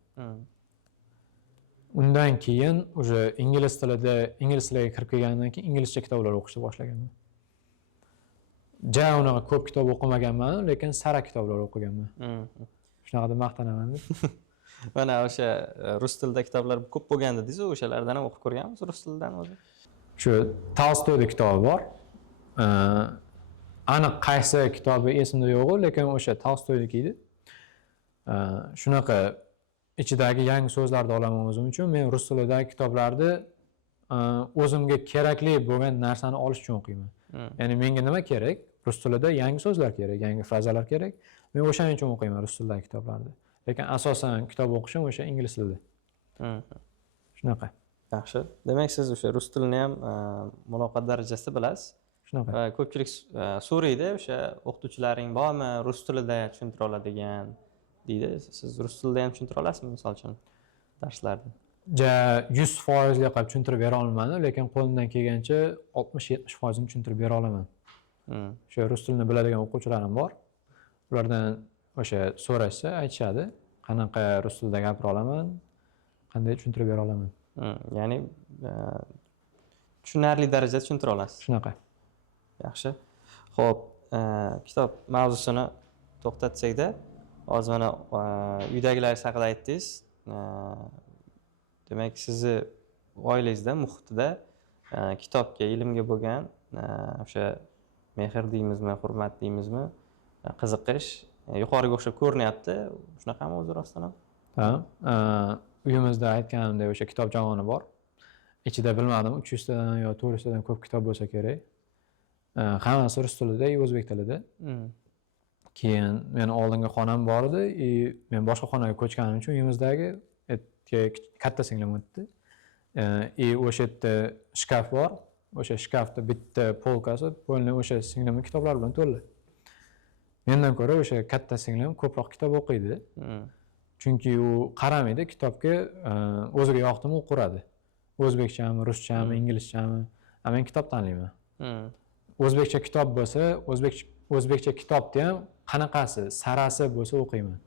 Undan keyin o'sha ingliz tiliga kirib kelgandan keyin inglizcha kitoblar o'qishni boshlaganman. Unaqa ko'p kitob o'qimaganman, lekin sara kitoblar o'qiganman. Shunaqa deb maqtanaman. Mana o'sha rus tilida kitoblar ko'p bo'lgan dedingiz, o'shalardan ham o'qib ko'rganmisiz rus tilidan o'zi? Shu Tolstoyning kitobi bor. aniq qaysi kitobi esimda yo'q, lekin o'sha Tolstoyniki edi. Shunaqa ichidagi yangi so'zlarni olaman o'zim uchun. Men rus tilidagi kitoblarni o'zimga kerakli bo'lgan narsani olish uchun o'qiyman. Ya'ni menga nima kerak? Rus tilida yangi so'zlar kerak, yangi frazalar kerak. Men o'shaning uchun o'qiyman rus tilidagi kitoblarni. Lekin asosan kitob o'qishim o'sha ingliz tilida. Shunaqa. Yaxshi. Demak, siz o'sha rus tilini ham muloqot darajasida bilasiz. Shunaqa. Va ko'pchilik so'raydi, o'sha o'qituvchilaring bormi, rus tilida tushuntira oladigan deydi. Siz rus tilida ham tushuntira olasizmi, misol uchun darslarni? 100% ga qilib tushuntirib bera olmayman, lekin qo'limdan kelgancha 60-70% ni tushuntirib bera olaman. O'sha rus tilini biladigan o'quvchilarim bor. Ulardan o'sha so'rashsa aytishadi, qanaqa rus tilida gapira olaman, qanday tushuntirib bera olaman. Ya'ni tushunarli darajada tushuntira olasiz. Shunaqa. Yaxshi. Xo'p, kitob mavzusini to'xtatsak-da, hozir mana uydagilar haqida aytdingiz. Demak, sizni oilangizda, muhitida kitobga, ilmga bo'lgan o'sha mehr deymizmi, hurmat deymizmi, qiziqish yuqoriga o'xshab ko'rinyapti. Shunaqami o'zi rostdan ham? Ha, uyimizda aytganimdek o'sha kitob javoni bor. Ichida bilmadim 300 tadan yo 400 tadan ko'p kitob bo'lsa kerak. Hammasi rus tilida, o'zbek tilida. Keyin meni oldingi xonam bor edi, men boshqa xonaga ko'chganim uchun uyimizdagi katta singlim o'tdi. O'sha yerda shkaf bor. O'sha shkafda bitta polkasi bo'lgan o'sha singlimning kitoblari bilan to'la. Mendan ko'ra o'sha katta singlim ko'proq kitob o'qiydi. Chunki u qaramaydi kitobga, o'ziga yoqdimi o'qiradi. O'zbekchami, ruschami, inglizchami, men kitob tanlayman. O'zbekcha kitob bo'lsa, o'zbekcha kitobni ham qanaqasi, sarasi bo'lsa o'qiyman.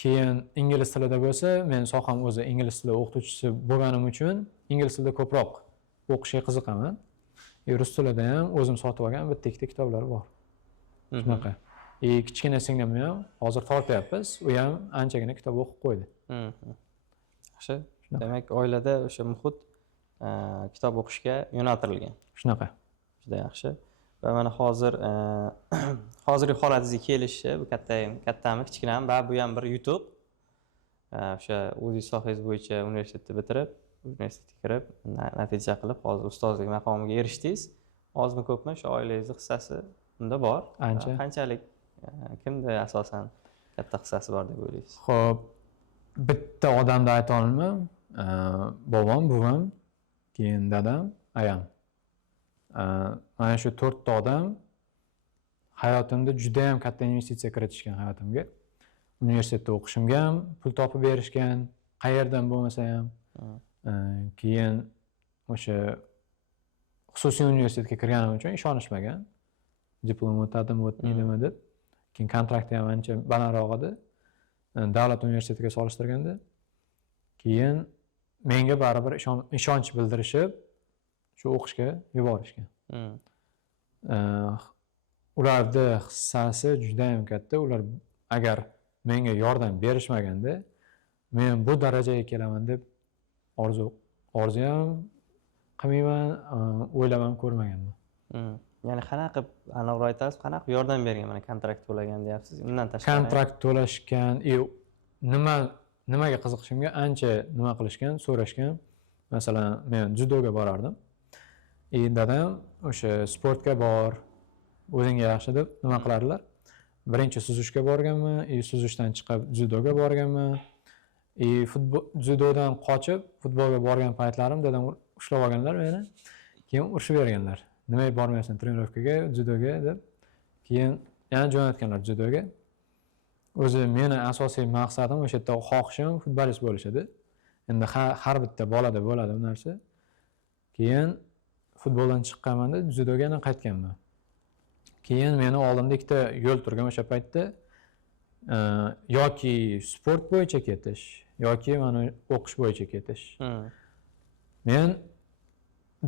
Keyin ingliz tilida bo'lsa, men soham o'zi ingliz tili o'qituvchisi bo'lganim uchun ingliz tilida ko'proq o'qishga qiziqaman. Rus tilida ham o'zim sotib olgan bitta ikkita kitoblar bor. Shunaqa. Kichkina singlimni ham hozir tortyapmiz, u ham anchagina kitob o'qib qo'ydi. Yaxshi. Demak, oilada o'sha muhit kitob o'qishga yo'naltirilgan. Shunaqa. Juda yaxshi. Va mana hozirgi holatingizga kelishi, bu kattami, kichkinami, bu ham bir yutuq. O'sha o'zingiz sohangiz bo'yicha universitetni bitirib, universitetga kirib, natija qilib, hozir ustozlik maqomiga erishdingiz. Ozmi ko'pmi o'sha oilangizning hissasi unda bor? Ancha. Qanchalik, kimda asosan katta hissasi bor deb o'ylaysiz? Xo'p, bitta odamni ayta olmayman. Bobom, buvam, keyin dadam, ayam. Mana shu 4 ta odam hayotimda juda ham katta investitsiya kiritishgan hayotimga. Universitetda o'qishimga ham pul topib berishgan, qayerdan bo'lmasa ham. Keyin o'sha xususiy universitetga kirganim uchun ishonishmagan. Diplom o'tadimi, o'tmaydimi deb. Keyin kontrakti ham ancha balandroq edi. Davlat universitetiga solishtirganda. Keyin menga baribir ishonch bildirishib, shu o'qishga yuborishgan. Ularda hissasi juda ham katta. Ular agar menga yordam berishmaganda, men bu darajaga kelaman deb orzu ham qilmayman, o'ylamam ko'rmaganman. Ya'ni qanaqa aniqroq aytasiz, qanaqa yordam bergan, mana kontrakt to'lagan deyapsiz. Undan tashqari kontrakt to'lashgan, nimaga qiziqishimga ancha nima qilishgan, so'rashgan. Masalan, men judoga borardim. Dadam o'sha sportga bor, o'zingga yaxshi deb nima qilardilar? Birinchi suzishga borganman, suzishdan chiqib judoga borganman. Judodan qochib futbolga borgan paytlarim dadam ushlab olganlar meni. Keyin urishib berganlar. Nimaga bormayapsan trenirovkaga, judoga deb. Keyin yana jo'natganlar judoga. O'zi meni asosiy maqsadim o'sha yerda xohishim futbolist bo'lish edi. Endi har bitta bolada bo'ladi bu narsa. Keyin futboldan chiqqanman-da, judoga yana qaytganman. Keyin meni oldimda ikkita yo'l turgan o'sha paytda. Yoki sport bo'yicha ketish, yoki mana o'qish bo'yicha ketish. Men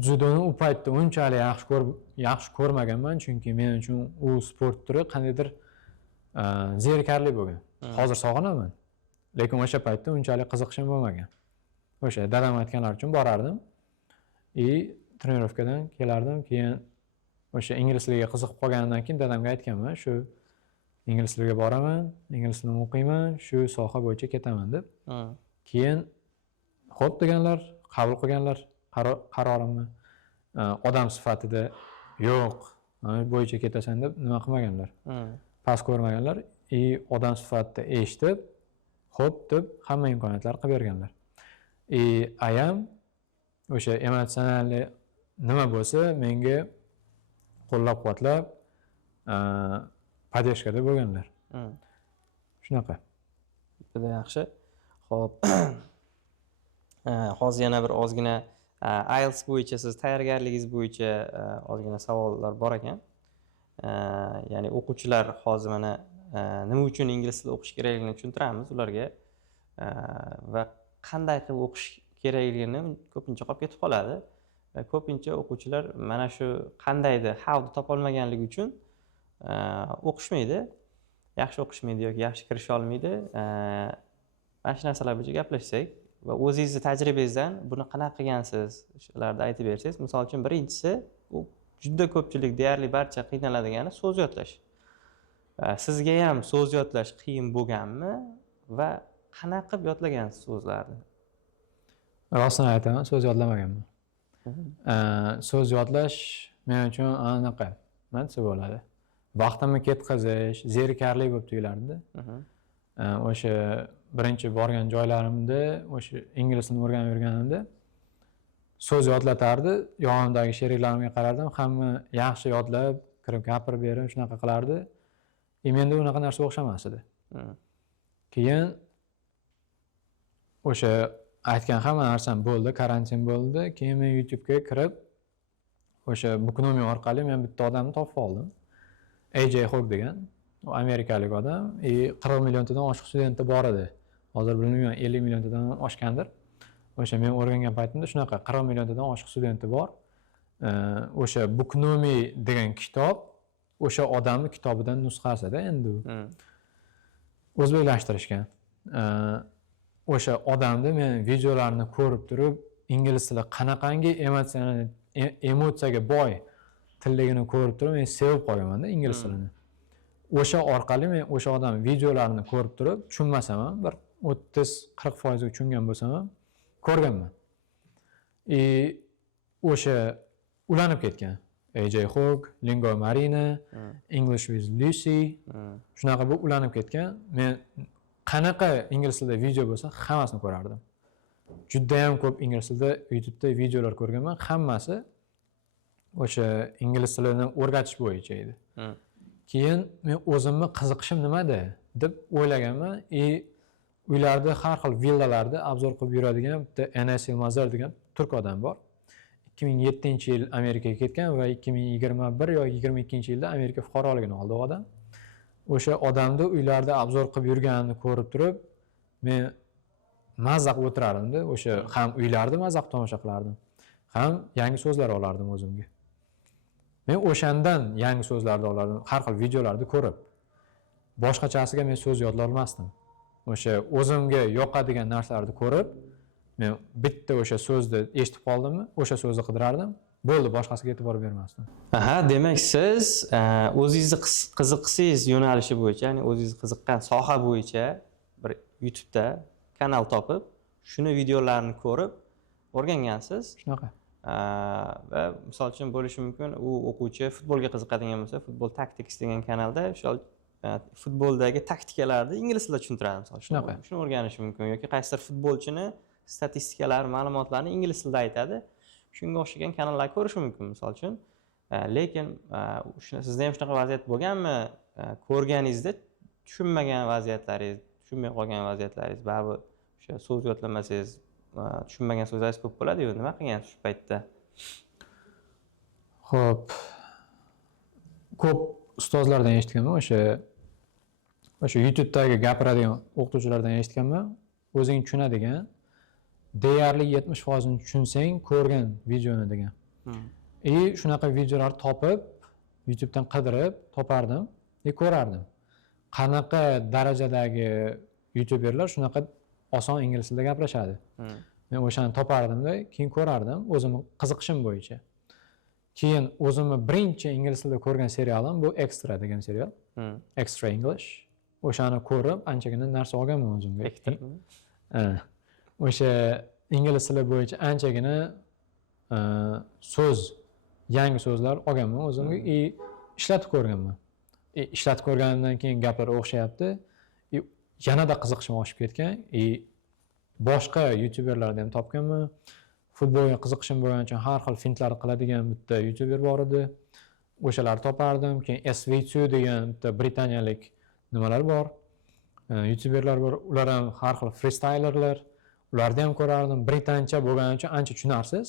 judoni u paytda unchalik yaxshi ko'rmaganman, chunki men uchun u sport turi qandaydir zerikarli bo'lgan. Hozir sog'inaman, lekin o'sha paytda unchalik qiziqishim bo'lmagan. O'sha dadam aytganlar uchun borardim. trenirovkadan kelardim, keyin o'sha ingliz tiliga qiziqib qolgandan keyin dadamga aytganman, shu ingliz tiliga boraman, ingliz tilini o'qiyman, shu soha bo'yicha ketaman deb. Keyin xo'p deganlar, qabul qilganlar qarorimni. Odam sifatida yo'q, bo'yicha ketasan deb nima qilmaganlar. Pas ko'rmaganlar, odam sifatida eshitib, xo'p deb hamma imkoniyatlar qilib berganlar. Ayam o'sha emotsionalli nima bo'lsa, menga qo'llab-quvvatlab, podдержкада bo'lganlar. Shunaqa. Juda yaxshi. Xo'p. Hozir yana bir ozgina IELTS bo'yicha siz tayyorgarligingiz bo'yicha ozgina savollar bor ekan. Ya'ni o'quvchilar hozir mana nima uchun ingliz tili o'qish kerakligini tushuntiramiz ularga va qanday qilib o'qish kerakligini ko'pincha qolib ketib qoladi. Va ko'pincha o'quvchilar mana shu qandaydir how'ni topolmaganligi uchun o'qishmaydi, yaxshi o'qishmaydi yoki yaxshi kirisha olmaydi. Mana shu narsalar bo'yicha gaplashsak va o'zingizni tajribangizdan buni qanaqa qilgansiz, shularni aytib bersangiz. Misol uchun birinchisi, u juda ko'pchilik deyarli barcha qiynaladigani so'z yodlash. Sizga ham so'z yodlash qiyin bo'lganmi va qanaqa qilib yodlagansiz so'zlarni? Rostini aytaman, so'z yodlamaganman. So'z yodlash men uchun anaqa, nima desa bo'ladi? Vaqtimni ketkazish, zerikarli bo'lib tuyulardi. O'sha birinchi borgan joylarimda, o'sha ingliz tilini o'rganib yurganimda so'z yodlatardi, yonimdagi sheriklarimga qarardim, hamma yaxshi yodlab, kirib gapirib berib, shunaqa qilardi. Menda unaqa narsa o'xshamas edi. Keyin o'sha aytgan hamma narsam bo'ldi, karantin bo'ldi. Keyin men YouTube'ga kirib, o'sha Booknomi orqali men bitta odamni topib oldim. AJ Hogg degan, u amerikalik odam, 40 milliontadan oshiq studenti bor edi. Hozir bilmayman, 50 milliontadan oshgandir. O'sha men o'rgangan paytimda shunaqa 40 milliontadan oshiq studenti bor. O'sha Booknomi degan kitob o'sha odamning kitobidan nusxasida endi o'zbeklashtirishgan. O'sha odamni men videolarini ko'rib turib, ingliz tili qanaqangi emotsiyaga boy tilligini ko'rib turib, men sevib qolganman-da ingliz tilini. O'sha orqali men o'sha odam videolarini ko'rib turib, tushunmasam ham bir 30-40% tushungan bo'lsam ham ko'rganman. O'sha ulanib ketgan. AJ Hogg, Lingua Marina, English with Lucy, shunaqa bu ulanib ketgan. Men qanaqa ingliz tilida video bo'lsa, hammasini ko'rardim. Juda ham ko'p ingliz tilida YouTube'da videolar ko'rganman, hammasi o'sha ingliz tilini o'rgatish bo'yicha edi. Keyin men o'zimni qiziqishim nimada deb o'ylaganman. Uylarda har xil villalarda obzor qilib yuradigan bitta Enes Yilmazlar degan turk odam bor. 2007-yil Amerikaga ketgan va 2021 yoki 22-yilda Amerika fuqaroligini oldi odam. O'sha odamni uylarda obzor qilib yurganini ko'rib turib, men mazza qilib o'tirardim-da. O'sha ham uylarda mazza qilib tomosha qilardim, ham yangi so'zlar olardim o'zimga. Men o'shandan yangi so'zlarni olardim, har xil videolarni ko'rib. Boshqachasiga men so'z yodlay olmasdim. O'sha o'zimga yoqadigan narsalarni ko'rib, men bitta o'sha so'zni eshitib qoldimmi, o'sha so'zni qidirardim. Bo'ldi, boshqasiga e'tibor bermasdim. Demak siz o'zingizni qiziqsangiz yo'nalishi bo'yicha, ya'ni o'zingiz qiziqqan soha bo'yicha bir YouTube'da kanal topib, shuni videolarini ko'rib o'rgangansiz. Shunaqa. Va misol uchun bo'lishi mumkin, u o'quvchi futbolga qiziqadigan bo'lsa, Football Tactics degan kanalda o'sha futboldagi taktikalarni ingliz tilida tushuntiradi misol uchun. Shuni o'rganish mumkin yoki qaysidir futbolchini statistikalar, ma'lumotlarni ingliz tilida aytadi. Shunga o'xshagan kanallar ko'rish mumkin misol uchun. Lekin sizda ham shunaqa vaziyat bo'lganmi? Ko'rganingizda tushunmagan vaziyatlaringiz, tushunmay qolgan vaziyatlaringiz, baribir o'sha so'z yodlamasangiz, tushunmagan so'zlaringiz ko'p bo'ladi-yu. Nima qilgansiz shu paytda? Xo'p. Ko'p ustozlardan eshitganman, o'sha YouTube'dagi gapiradigan o'qituvchilardan eshitganman. O'zing tushunadigan, deyarli 70% tushunsang, ko'rgan videoni degan. Shunaqa videolar topib, YouTube'dan qidirib topardim, ko'rardim. Qanaqa darajadagi YouTuberlar shunaqa oson ingliz tilida gapirishadi. Men o'shani topardimda, keyin ko'rardim o'zimni qiziqishim bo'yicha. Keyin o'zimni birinchi ingliz tilida ko'rgan serialim bu Extra degan serial. Extra English. O'shani ko'rib, anchagina narsa olganman o'zimga. O'sha ingliz tili bo'yicha anchagina yangi so'zlar olganman o'zimga ishlatib ko'rganman. Ishlatib ko'rganimdan keyin gaplar o'xshayapti. Yanada qiziqishim oshib ketgan. Boshqa youtuberlarni ham topganman. Futbolga qiziqishim bo'lgani uchun har xil fintlar qiladigan bitta youtuber bor edi. O'shalarni topardim. Keyin SV2 degan bitta britaniyalik nimalar bor. Youtuberlar bor. Ular ham har xil freestylerlar. Ularni ham ko'rardim. Britancha bo'lgani uchun ancha tushunarsiz.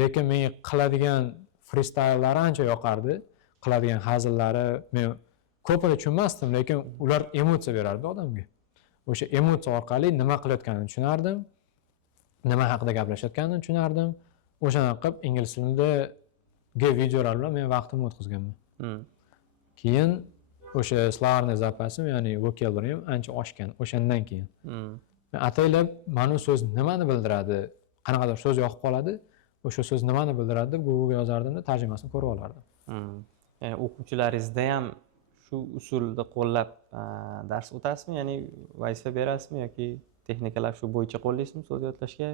Lekin menga qiladigan freestyllar ancha yoqardi. Qiladigan hazillari men ko'pini tushunmasdim, lekin ular emotsiya berardi odamga. O'sha emotsiya orqali nima qilayotganini tushunardim. Nima haqida gaplashayotganini tushunardim. O'shani qilib ingliz tilidagi videolar bilan men vaqtimni o'tkazganman. Keyin o'sha словарный zapasim, ya'ni vocabularyim ancha oshgan o'shandan keyin. Men ataylab mana so'z nimani bildiradi, qanaqadir so'z yoqib qoladi, o'sha so'z nimani bildiradi deb Google yozardim-da, tarjimasini ko'rib olardim. Ya'ni o'quvchilaringizda ham shu usulni qo'llab dars o'tasizmi, ya'ni vazifa berasizmi yoki texnikalar shu bo'yicha qo'llaysizmi so'z yodlashga?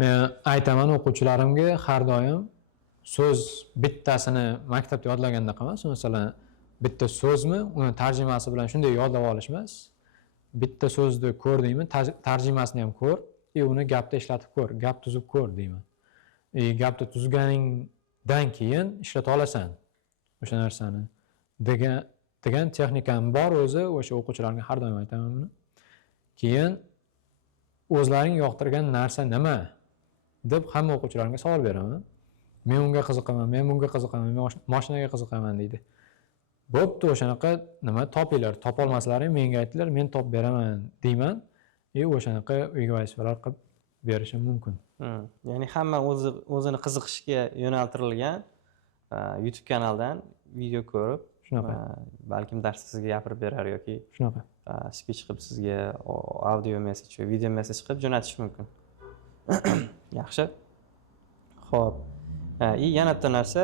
Men aytaman o'quvchilarimga har doim so'z bittasini maktabda yodlagandaqa emas, masalan, bitta so'zmi, uni tarjimasi bilan shunday yodlab olish emas. Bitta so'zni ko'rdingmi, tarjimasini ham ko'r, uni gapda ishlatib ko'r, gap tuzib ko'r deyman. Gapni tuzganingdan keyin ishlata olasan o'sha narsani. degan texnikam bor o'zi, o'sha o'quvchilarga har doim aytaman buni. Keyin o'zlaring yoqtirgan narsa nima deb hamma o'quvchilarimga savol beraman. Men unga qiziqaman, men bunga qiziqaman, men mashinaga qiziqaman deydi. Bo'pti, o'shanaqa nima topinglar, topolmaslaring menga aytinglar, men topib beraman deyman. O'shanaqa uyga vazifalar qilib berishim mumkin. Ya'ni hamma o'zini qiziqishiga yo'naltirilgan YouTube kanaldan video ko'rib, shunaqa. Balkim darsda sizga gapirib berar yoki shunaqa speech qilib sizga audio message va video message qilib jo'natish mumkin. Yaxshi. Xo'p. Yana bitta narsa,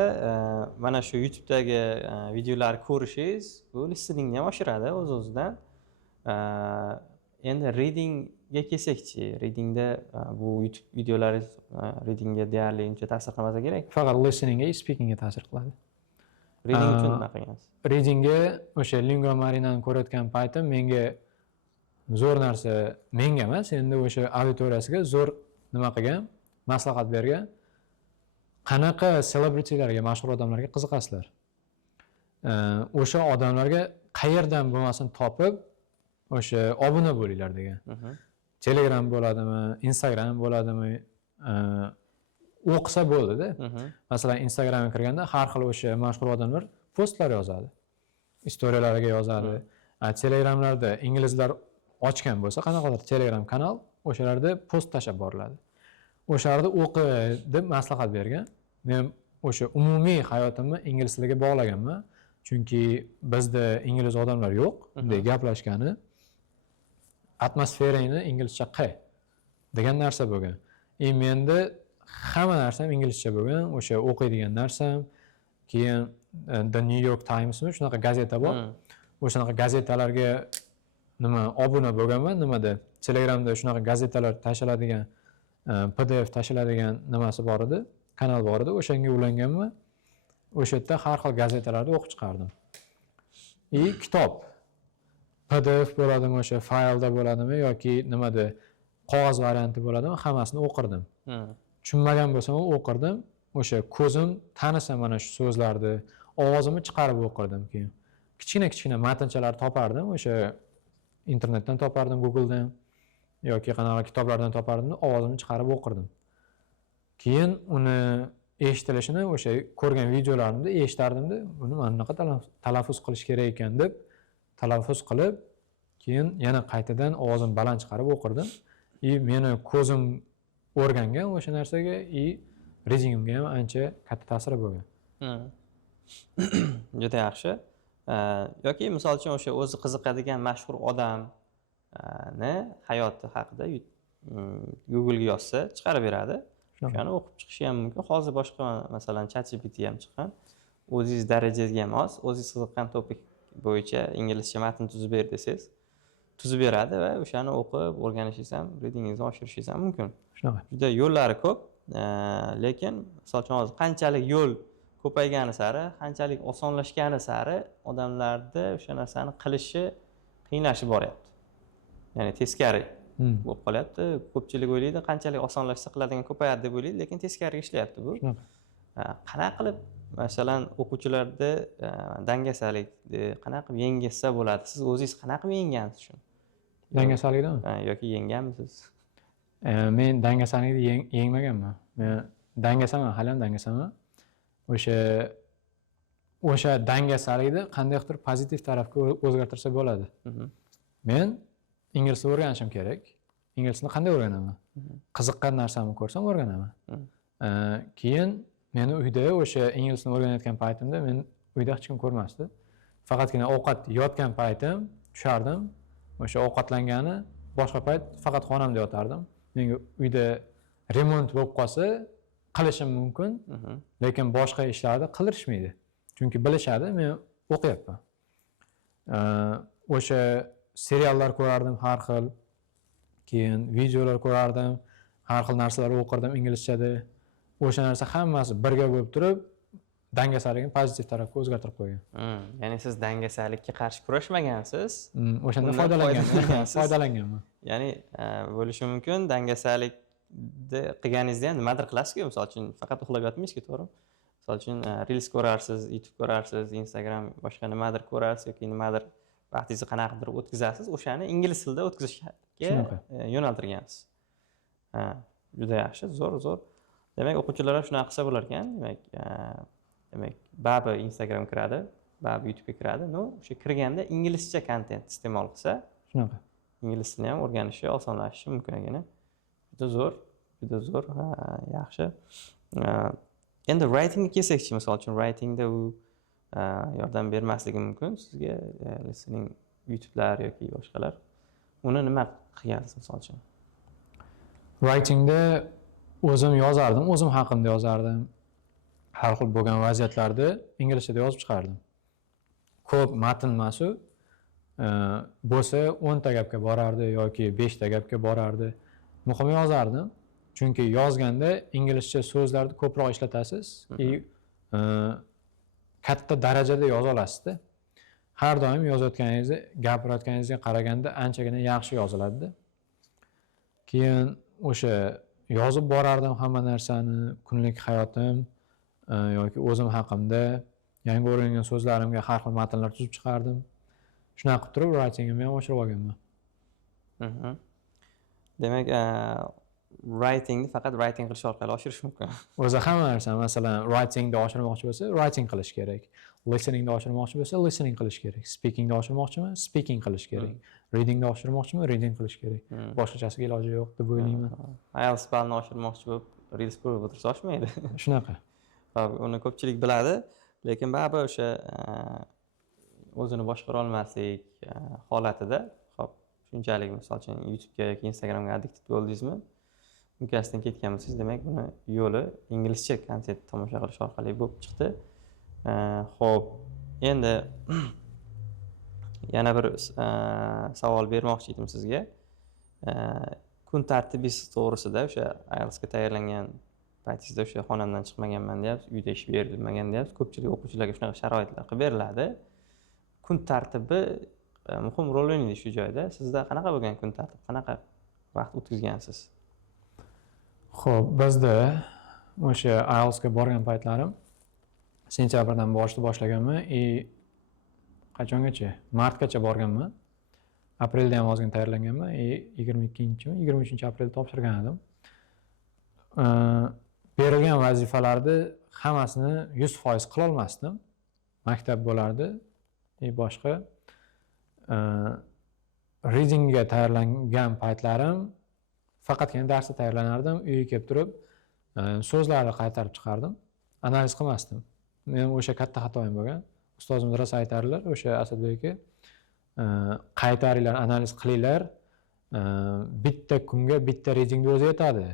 mana shu YouTube'dagi videolarni ko'rishingiz bu listeningni ham oshiradi o'z-o'zidan. Endi readingga kelsak-chi, readingda bu YouTube videolaringiz readingga deyarli uncha ta'sir qilmasa kerak. Faqat listeningga, speakingga ta'sir qiladi. Reading uchun nima qilgansiz? Readingga o'sha Lingua Marinani ko'rayotgan paytim menga zo'r narsa, menga emas, endi o'sha auditoriyasiga zo'r nima qilgan, maslahat bergan. Qanaqa celebritylarga, mashhur odamlarga qiziqasizlar? O'sha odamlarga qayerdan bo'lmasin topib, o'sha obuna bo'linglar degan. Telegram bo'ladimi, Instagram bo'ladimi, o'qisa bo'ldi-da. Masalan, Instagramga kirganda har xil o'sha mashhur odamlar postlar yozadi. Istoriyalariga yozadi. Telegramlarda inglizlar ochgan bo'lsa, qanaqadir Telegram kanal, o'shalarda post tashab boriladi. O'shalarda o'qi deb maslahat bergan. Men o'sha umumiy hayotimni ingliz tiliga bog'laganman. Chunki bizda ingliz odamlar yo'q, bunday gaplashgani. Atmosferangni inglizcha qil degan narsa bo'lgan. Menda hamma narsam inglizcha bo'lgan, o'sha o'qiydigan narsam, keyin The New York Times'mi shunaqa gazeta bor. O'shanaqa gazetalarga obuna bo'lganman, nimada Telegramda shunaqa gazetalar tashlanadigan, PDF tashlanadigan nimasi bor edi, kanal bor edi, o'shanga ulanganman. O'sha yerda har xil gazetalarni o'qib chiqardim. Kitob PDF bo'ladimi, o'sha faylda bo'ladimi yoki nimada qog'oz varianti bo'ladimi, hammasini o'qirdim. Tushunmagan bo'lsam o'qirdim. O'sha ko'zim tanisa mana shu so'zlarni, ovozimni chiqarib o'qirdim keyin. Kichkina matnchalar topardim, o'sha internetdan topardim, Googledan yoki qanaqa kitoblardan topardim, ovozimni chiqarib o'qirdim. Keyin uni eshitilishini o'sha ko'rgan videolarimda eshitardim-da, buni mana bunaqa talaffuz qilish kerak ekan deb talaffuz qilib, keyin yana qaytadan ovozim baland chiqarib o'qirdim. Meni ko'zim o'rgangan o'sha narsaga, readingimga ham ancha katta ta'siri bo'lgan. Juda yaxshi. Yoki misol uchun o'sha o'zi qiziqadigan mashhur odamni hayoti haqida Google'ga yozsa chiqarib beradi. Shunaqa. O'shani o'qib chiqishi ham mumkin. Hozir boshqa masalan ChatGPT ham chiqqan. O'zingiz darajaga mos, o'zingiz qiziqqan topik bo'yicha inglizcha matn tuzib ber desangiz, tuzib beradi va o'shani o'qib o'rganishingiz ham, readingingizni oshirishingiz ham mumkin. Shunaqa. Juda yo'llari ko'p, lekin misol uchun hozir qanchalik yo'l ko'paygani sari, qanchalik osonlashgani sari odamlarda o'sha narsani qilishi qiyinlashib boryapti. Ya'ni teskari bo'lib qolyapti. Ko'pchilik o'ylaydi, qanchalik osonlashsa qiladigan ko'payadi deb o'ylaydi, lekin teskariga ishlayapti bu. Shunaqa. Qanaqa qilib masalan o'quvchilarda dangasalikni qanaqa qilib yengsa bo'ladi? Siz o'zingiz qanaqa qilib yenggansiz shuni? Dangasalikdami? Yoki yengganmisiz? Men dangasalikni yengmaganman. Men dangasaman, hali ham dangasaman. O'sha dangasalikni qanday qilib pozitiv tarafga o'zgartirsa bo'ladi. Men ingliz tilini o'rganishim kerak. Ingliz tilini qanday o'rganaman? Qiziqqan narsamni ko'rsam o'rganaman. Keyin meni uyda o'sha ingliz tilini o'rganayotgan paytimda men uyda hech kim ko'rmasdi. Faqatgina ovqat yeyotgan paytim tushardim. O'sha ovqatlangani boshqa payt faqat xonamda yotardim. Menga uyda remont bo'lib qolsa qilishim mumkin, lekin boshqa ishlarni qildirishmaydi. Chunki bilishadi, men o'qiyapman. O'sha seriallar ko'rardim har xil, keyin videolar ko'rardim, har xil narsalar o'qirdim inglizchada. O'sha narsa hammasi birga bo'lib turib, dangasalikni pozitiv tarafga o'zgartirib qo'ygan. Ya'ni siz dangasalikka qarshi kurashmagansiz. O'shanda foydalanganman. Ya'ni bo'lishi mumkin dangasalikni qilganingizda ham nimadir qilasiz-ku, misol uchun faqat uxlab yotmaysizku, to'g'rimi? Misol uchun Reels ko'rarsiz, YouTube ko'rarsiz, Instagram boshqa nimadir ko'rasiz yoki nimadir vaqtingizni qanaqadir o'tkazasiz, o'shani ingliz tilida o'tkazishga yo'naltirgansiz. Juda yaxshi, zo'r. Demak, o'quvchilar ham shunaqa qilsa bo'lar ekan. Demak, babi Instagram kiradi, babi YouTube'ga kiradi. O'sha kirganda inglizcha kontent iste'mol qilsa, Shunaqa. ingliz tilini ham o'rganishi osonlashishi mumkin ekan. Juda zo'r, yaxshi. Endi writingga kelsakchi, misol uchun writingda u yordam bermasligi mumkin sizga, listening YouTube'lar yoki boshqalar. Uni nima qilgansiz misol uchun? Writingda o'zim yozardim, o'zim haqimda yozardim. Har xil bo'lgan vaziyatlarda inglizchada yozib chiqardim. Ko'p matn emas-u, bo'lsa 10 ta gapga borardi yoki 5 ta gapga borardi. Muhimi yozardim. Chunki yozganda inglizcha so'zlarni ko'proq ishlatasiz va katta darajada yoza olasizda. Har doim yozayotganingizni, gapirayotganingizga qaraganda anchagina yaxshi yoziladi. Keyin o'sha yozib borardim hamma narsani, kunlik hayotim yoki o'zim haqimda, yangi o'rgangan so'zlarimga har xil matnlar tuzib chiqardim. Shunaqa qilib turib writingimni ham oshirib olganman. Demak, writingni faqat writing qilish orqali oshirish mumkin. O'zi hamma narsa, masalan, writingni oshirmoqchi bo'lsa, writing qilish kerak. Listeningni oshirmoqchi bo'lsa, listening qilish kerak. Speakingni oshirmoqchimi, speaking qilish kerak. Readingni oshirmoqchimi, reading qilish kerak. Boshqachasiga iloji yo'q deb o'ylayman. IELTS ballini oshirmoqchi bo'lib, Reels ko'rib o'tirsa oshmaydi. Shunaqa. Uni ko'pchilik biladi, lekin baribir o'sha o'zini boshqara olmaslik holatida, hop, shunchalik misol uchun YouTube'ga yoki Instagramga addicted bo'ldingizmi, munkasidan ketganmisiz, demak, buni yo'li inglizcha kontent tomosha qilish orqali bo'lib chiqdi. Xo'p, endi yana bir savol bermoqchi edim sizga. Kun tartibingiz to'g'risida, o'sha IELTSga tayyorlangan paytingizda o'sha xonamdan chiqmaganman deyapsiz, uyda ish berilmagan deyapsiz. Ko'pchilik o'quvchilarga shunaqa sharoitlar qilib beriladi. Kun tartibi muhim rol o'ynaydi shu joyda. Sizda qanaqa bo'lgan kun tartib? Qanaqa vaqt o'tkazgansiz? Xo'p, bizda o'sha IELTSga borgan paytlarim sentyabrdan boshlaganman qachongacha? Martgacha borganman. Aprelda ham ozgina tayyorlanganman. 23-aprelda topshirgan edim. Berilgan vazifalarni hammasini 100% qila olmasdim. Maktab bo'lardi, boshqa readingga tayyorlangan paytlarim faqatgina darsga tayyorlanardim, uyga kelib turib so'zlarni qaytarib chiqardim, analiz qilmasdim. Men o'sha katta xatoim bo'lgan. Ustozimiz rosa aytardilar, o'sha Asadbek aka, qaytaringlar, analiz qilinglar, bitta kunga bitta reytingni o'zi yetadi.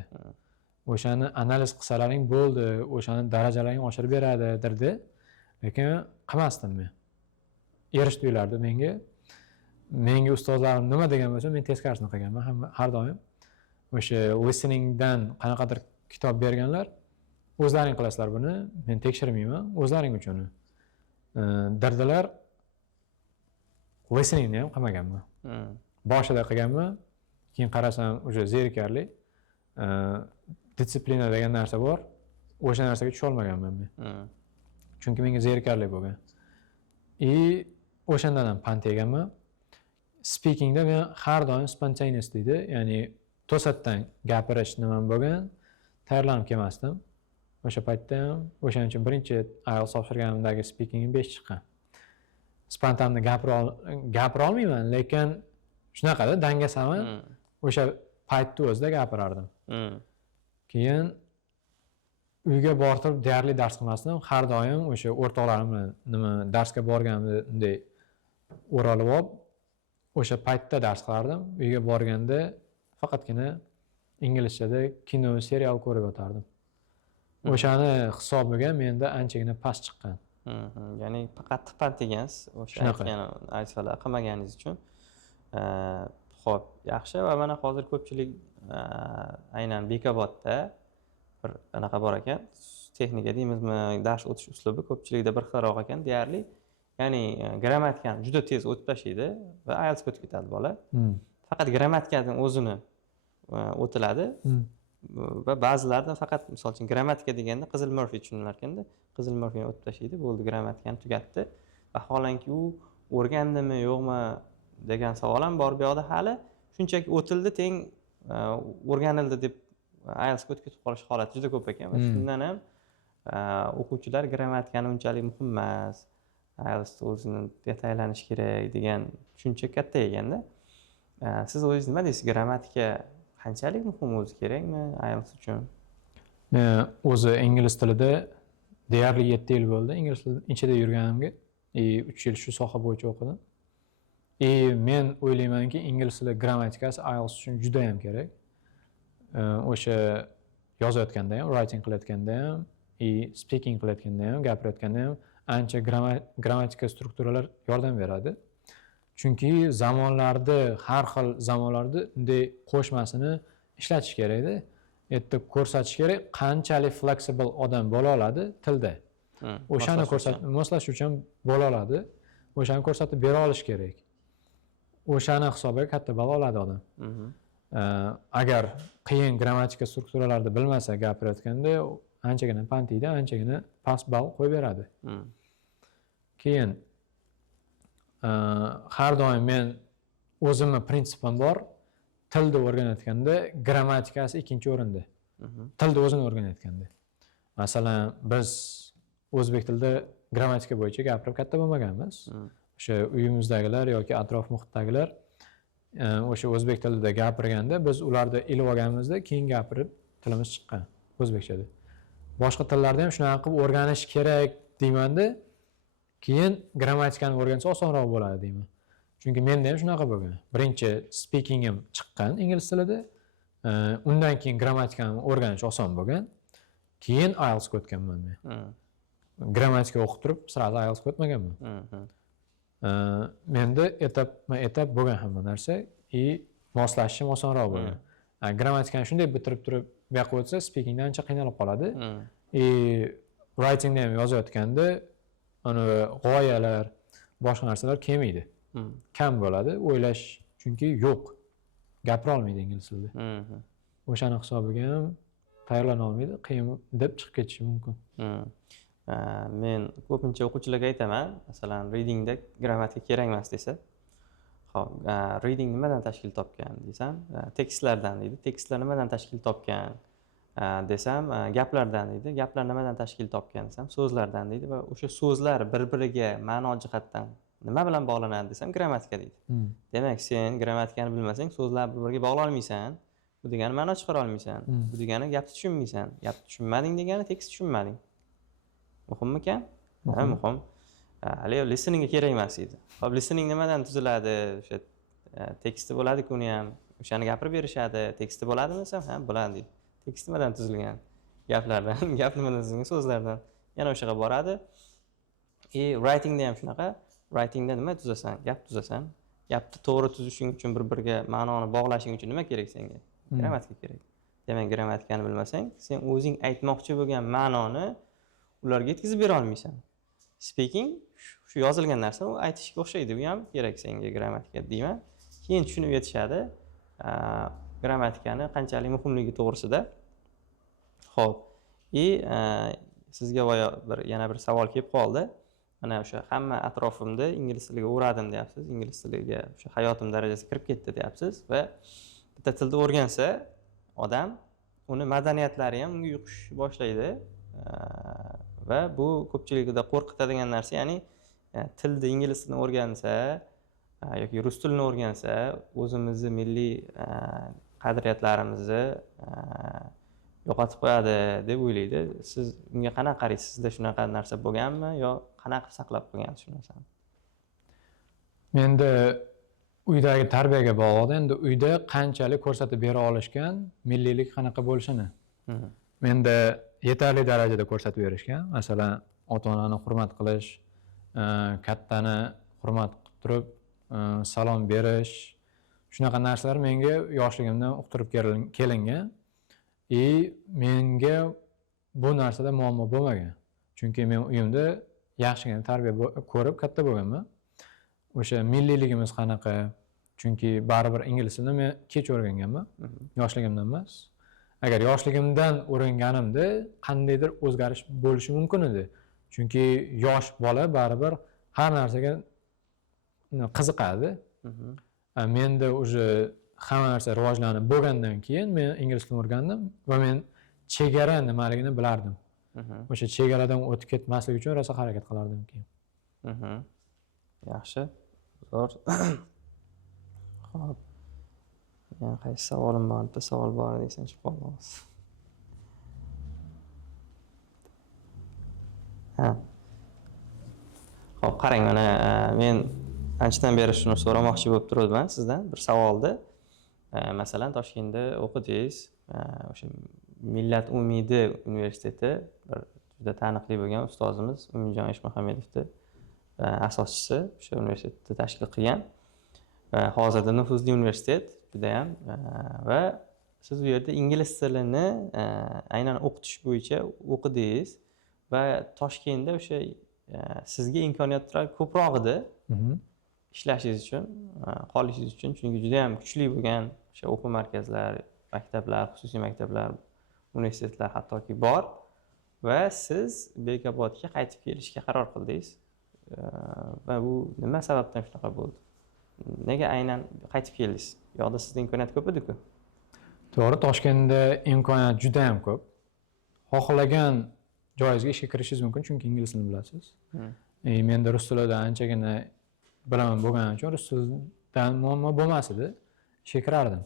O'shani analiz qilsalaring bo'ldi, o'shani darajalaring oshirib beradi derdi. Lekin qilmasdim men. Erish tuyulardi menga. Menga ustozlarim nima degan bo'lsa, men teskarisini qilganman. Har doim o'sha listeningdan qanaqadir kitob berganlar, o'zlaring qilasizlar buni, men tekshirmayman, o'zlaring uchun. Derdilar. Listeningni ham qilmaganman. Boshida qilganman, keyin qarasam o'sha zerikarli, disiplina degan narsa bor. O'sha narsaga tusha olmaganman men. Chunki menga zerikarli bo'lgan. O'shandan ham pand yeganman. Speakingda men har doim spontaneous deydi, ya'ni to'satdan gapirish nimam bo'lgan, tayyorlanib kelmasdim. O'sha paytda ham o'shaning uchun birinchi IELTS topshirganimdagi speakingim 5 chiqqan. Spontanni gapira olmayman, lekin shunaqada dangasaman. O'sha paytda o'zida gapirardim. Keyin uyga borib deyarli dars qilmasdim. Har doim o'sha o'rtoqlarim bilan darsga borganimda unday o'ralib olib, o'sha paytda dars qilardim. Uyga borganda faqatgina inglizchada kino, serial ko'rib o'tardim. O'shani hisobiga menda anchagina past chiqqan. Ya'ni faqat pand degansiz o'sha aytgan aytsalar qilmaganingiz uchun. Xo'p, yaxshi va mana hozir ko'pchilik aynan Bekobodda bir anaqa bor ekan, texnika deymizmi, dars o'tish uslubi ko'pchilikda bir xilroq ekan, deyarli. Ya'ni grammatikani juda tez o'tib tashlaydi va IELTS o'tib ketadi bola. Faqat grammatikaning o'zini o'tiladi. Va ba'zilarida faqat misol uchun grammatika deganda Qizil Murphy tushunilar ekanda, Qizil Murphyni o'tib tashlaydi, bo'ldi, grammatikani tugatdi. Vaholanki u o'rgandimi, yo'qmi degan savol ham bor bu yoqda hali. Shunchaki o'tildi, teng o'rganildi deb IELTS o'tib ketib qolish holati juda ko'p ekan. Va shundan ham o'quvchilar grammatikani unchalik muhim emas, IELTS o'zini detaylanish kerak degan tushuncha katta ekanda. Siz o'zingiz nima deysiz? Grammatika qanchalik muhim, o'zi kerakmi IELTS uchun? Men o'zi ingliz tilida deyarli 7 yil bo'ldi ingliz tili ichida yurganimga. 3 yil shu soha bo'yicha o'qidim. Men o'ylaymanki, ingliz tili grammatikasi IELTS uchun juda ham kerak. O'sha yozayotganda ham, writing qilayotganda ham, speaking qilayotganda ham, gapirayotganda ham ancha grammatika strukturalar yordam beradi. Chunki zamonlarda, har xil zamonlarda unday qo'shmasini ishlatish kerak-da. Yerda ko'rsatish kerak, qanchalik flexible odam bo'la oladi tilda. O'shani moslashuvchan bo'la oladi. O'shani ko'rsatib bera olish kerak. O'shani hisobiga katta ball oladi odam. Agar qiyin grammatika strukturalarni bilmasa gapirayotganda anchagina pand yeydi, anchagina past ball qo'yib beradi. Keyin har doim men o'zimni prinsipim bor. Tilni o'rganayotganda grammatikasi ikkinchi o'rinda. Tilni o'zini o'rganayotganda. Masalan, biz o'zbek tilida grammatika bo'yicha gapirib katta bo'lmaganmiz. O'sha uyimizdagilar yoki atrof muhitdagilar o'sha o'zbek tilida gapirganda biz ularni ilib olganimizda keyin gapirib tilimiz chiqqan o'zbekchada. Boshqa tillarda ham shunaqa qilib o'rganish kerak deymanda, keyin grammatikani o'rgansa osonroq bo'ladi deyman. Chunki menda ham shunaqa bo'lgan. Birinchi speakingim chiqqan ingliz tilida, undan keyin grammatikani o'rganish oson bo'lgan. Keyin IELTS ga o'tganman men. Grammatika o'qib turib, sirasi IELTS ga o'tmaganman. Menda etap bo'lgan hamma narsa, moslashishim osonroq bo'lgan. Grammatikani shunday bitirib turib, bu yoqqa o'tsa, speakingda ancha qiynalib qoladi. Writingda ham yozayotganda g'oyalar, boshqa narsalar kelmaydi. Kam bo'ladi, o'ylash chunki yo'q. Gapira olmaydi ingliz tilida. O'shani hisobiga ham tayyorlana olmaydi, qiyin deb chiqib ketishi mumkin. Men ko'pincha o'quvchilarga aytaman, masalan, readingda grammatika kerak emas desa, xo'p, reading nimadan tashkil topgan desam, tekstlardan deydi. Tekstlar nimadan tashkil topgan desam, gaplardan deydi. Gaplar nimadan tashkil topgan desam, so'zlardan deydi va o'sha so'zlar bir-biriga ma'no jihatdan nima bilan bog'lanadi desam, grammatika deydi. Demak, sen grammatikani bilmasang, so'zlar bir-biriga bog'la olmaysan. Bu degani ma'no chiqara olmaysan. Bu degani gapni tushunmaysan. Gapni tushunmading degani tekst tushunmading. Muhimmikan? Muhim. Hali listening kerak emas edi. Xo'p, listening nimadan tuziladi? O'sha teksti bo'ladi-ku uni ham. o'shani gapirib berishadi. Teksti bo'ladimi desam, ha, bo'ladi deydi. Tekst nimadan tuzilgan? Gaplardan, gap nimadan tuzilgan? So'zlardan. Yana o'shaga boradi. Writingda ham shunaqa. Writingda nima tuzasan? Gap tuzasan. Gapni to'g'ri tuzishing uchun bir-biriga ma'noni bog'lashing uchun nima kerak senga? Grammatika kerak. Demak, grammatikani bilmasang, sen o'zing aytmoqchi bo'lgan ma'noni ularga yetkazib bera olmaysan. Speaking shu yozilgan narsa u aytishga o'xshaydi, u ham kerak senga grammatika deyman. Keyin tushunib yetishadi grammatikani qanchalik muhimligi to'g'risida. Xo'p, sizga yana bir savol kelib qoldi. Mana o'sha hamma atrofimda ingliz tiliga o'radim deyapsiz. Ingliz tiliga o'sha hayotim darajasiga kirib ketdi deyapsiz va bitta tilni o'rgansa odam, uni madaniyatlari ham unga yuqish boshlaydi. Va bu ko'pchiligida qo'rqitadigan narsa, ya'ni tilni, ingliz tilini o'rgansa yoki rus tilini o'rgansa, o'zimizni milliy qadriyatlarimizni yo'qotib qo'yadi deb o'ylaydi. Siz unga qanaqa qaraysiz? Sizda shunaqa narsa bo'lganmi yo qanaqa saqlab qo'ygansiz shu narsani? Menda uydagi tarbiyaga bog'liq. Endi uyda qanchalik ko'rsatib bera olishgan, milliylik qanaqa bo'lishini. Menda yetarli darajada ko'rsatib berishgan. Masalan, ota-onani hurmat qilish, kattani hurmat qilib turib, salom berish, shunaqa narsalar menga yoshligimdan uqtirib kelingan. Menga bu narsada muammo bo'lmagan. Chunki men uyimda yaxshigina tarbiya ko'rib katta bo'lganman. O'sha milliyligimiz qanaqa? Chunki baribir ingliz tilini men kech o'rganganman, yoshligimdan emas. Agar yoshligimdan o'rganganimda qandaydir o'zgarish bo'lishi mumkin edi. Chunki yosh bola baribir har narsaga qiziqadi. Menda o'sha hamma narsa rivojlanib bo'lgandan keyin men ingliz tilini o'rgandim va men chegara nimaligini bilardim. O'sha chegaradan o'tib ketmaslik uchun rosa harakat qilardim keyin. Yaxshi. Zo'r. Xo'p. Yana qaysi savolim bor? Bitta savol bor deysan, chiqib qolamiz. Xo'p, qarang, mana men anchadan beri shuni so'ramoqchi bo'lib turibman sizdan bir savolni. Masalan, Toshkentda o'qidingiz, o'sha Millat umidi universiteti bir juda taniqli bo'lgan ustozimiz Umidjon Eshmuhamedovning asoschisi o'sha universitetni tashkil qilgan. Va hozirda nufuzli universitet juda ham va siz u yerda ingliz tilini aynan o'qitish bo'yicha o'qidingiz va Toshkentda o'sha sizga imkoniyatlar ko'proq edi ishlashingiz uchun, qolishingiz uchun, chunki juda ham kuchli bo'lgan o'sha o'quv markazlari, maktablar, xususiy maktablar, universitetlar hattoki bor va siz Bekobodga qaytib kelishga qaror qildingiz. Va bu nima sababdan shunaqa bo'ldi? Nega aynan qaytib keldingiz? Yo'qda sizda imkoniyat ko'p edi-ku. To'g'ri, Toshkentda imkoniyat juda ham ko'p. Xohlagan joyingizga ishga kirishingiz mumkin, chunki ingliz tilini bilasiz. Menda rus tilida anchagina bilaman bo'lgani uchun rus tilidan muammo bo'lmas edi, ishga kirardim.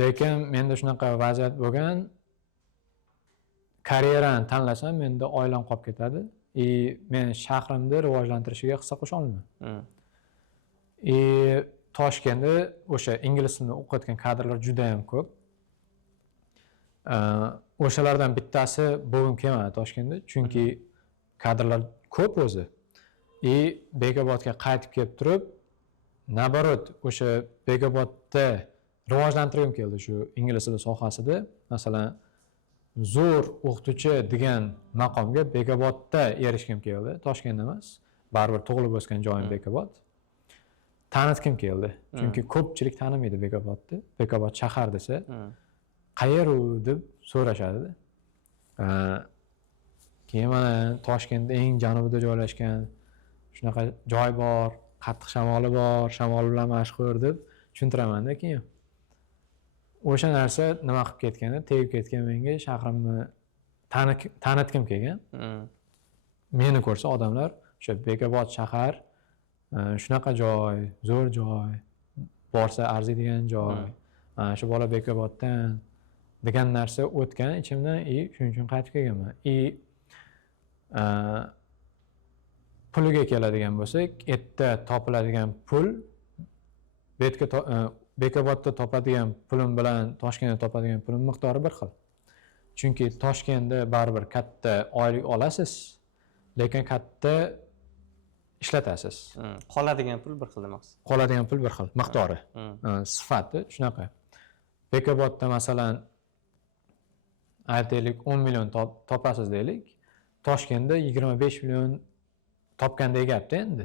Lekin menda shunaqa vaziyat bo'lgan, karyerani tanlasam menda oilam qolib ketadi. Men shahrimni rivojlantirishiga hissa qo'sha olmayman. Toshkentda o'sha ingliz tilini o'qiyotgan kadrlar juda ham ko'p. O'shalardan bittasi bo'lgim kelmadi Toshkentda, chunki kadrlar ko'p o'zi. Bekobodga qaytib kelib turib, naborot o'sha Bekobodda rivojlantirgim keldi shu ingliz tili sohasida. Masalan, zo'r o'qituvchi degan maqomga Bekobodda erishgim keldi, Toshkentda emas. Baribir tug'ilib o'sgan joyim Bekobod. Tanitgim keldi. Chunki ko'pchilik tanimaydi Bekobodni. Bekobod shahar desa, qayer u deb so'rashadi. Keyin mana Toshkentda eng janubida joylashgan shunaqa joy bor, qattiq shamoli bor, shamol bilan mashhur deb tushuntiraman-da keyin. O'sha narsa nima qilib ketgani, tegib ketgan menga shahrimni tanitgim kelgan. Meni ko'rsa odamlar o'sha Bekobod shahar shunaqa joy, zo'r joy, borsa arziydigan joy. Mana shu bola Bekoboddan degan narsa o'tgan ichimdan, shuning uchun qaytib kelganman. Puliga keladigan bo'lsak, erta topiladigan pul Bekobodda topadigan pulim bilan Toshkentda topadigan pulim miqdori bir xil. Chunki Toshkentda baribir katta oylik olasiz, lekin katta ishlatasiz. Qoladigan pul bir xil demoqsiz. Qoladigan pul bir xil, miqdori, sifati shunaqa. Bekobodda masalan aytaylik 10 million topasiz deylik. Toshkentda 25 million topganda gapda endi.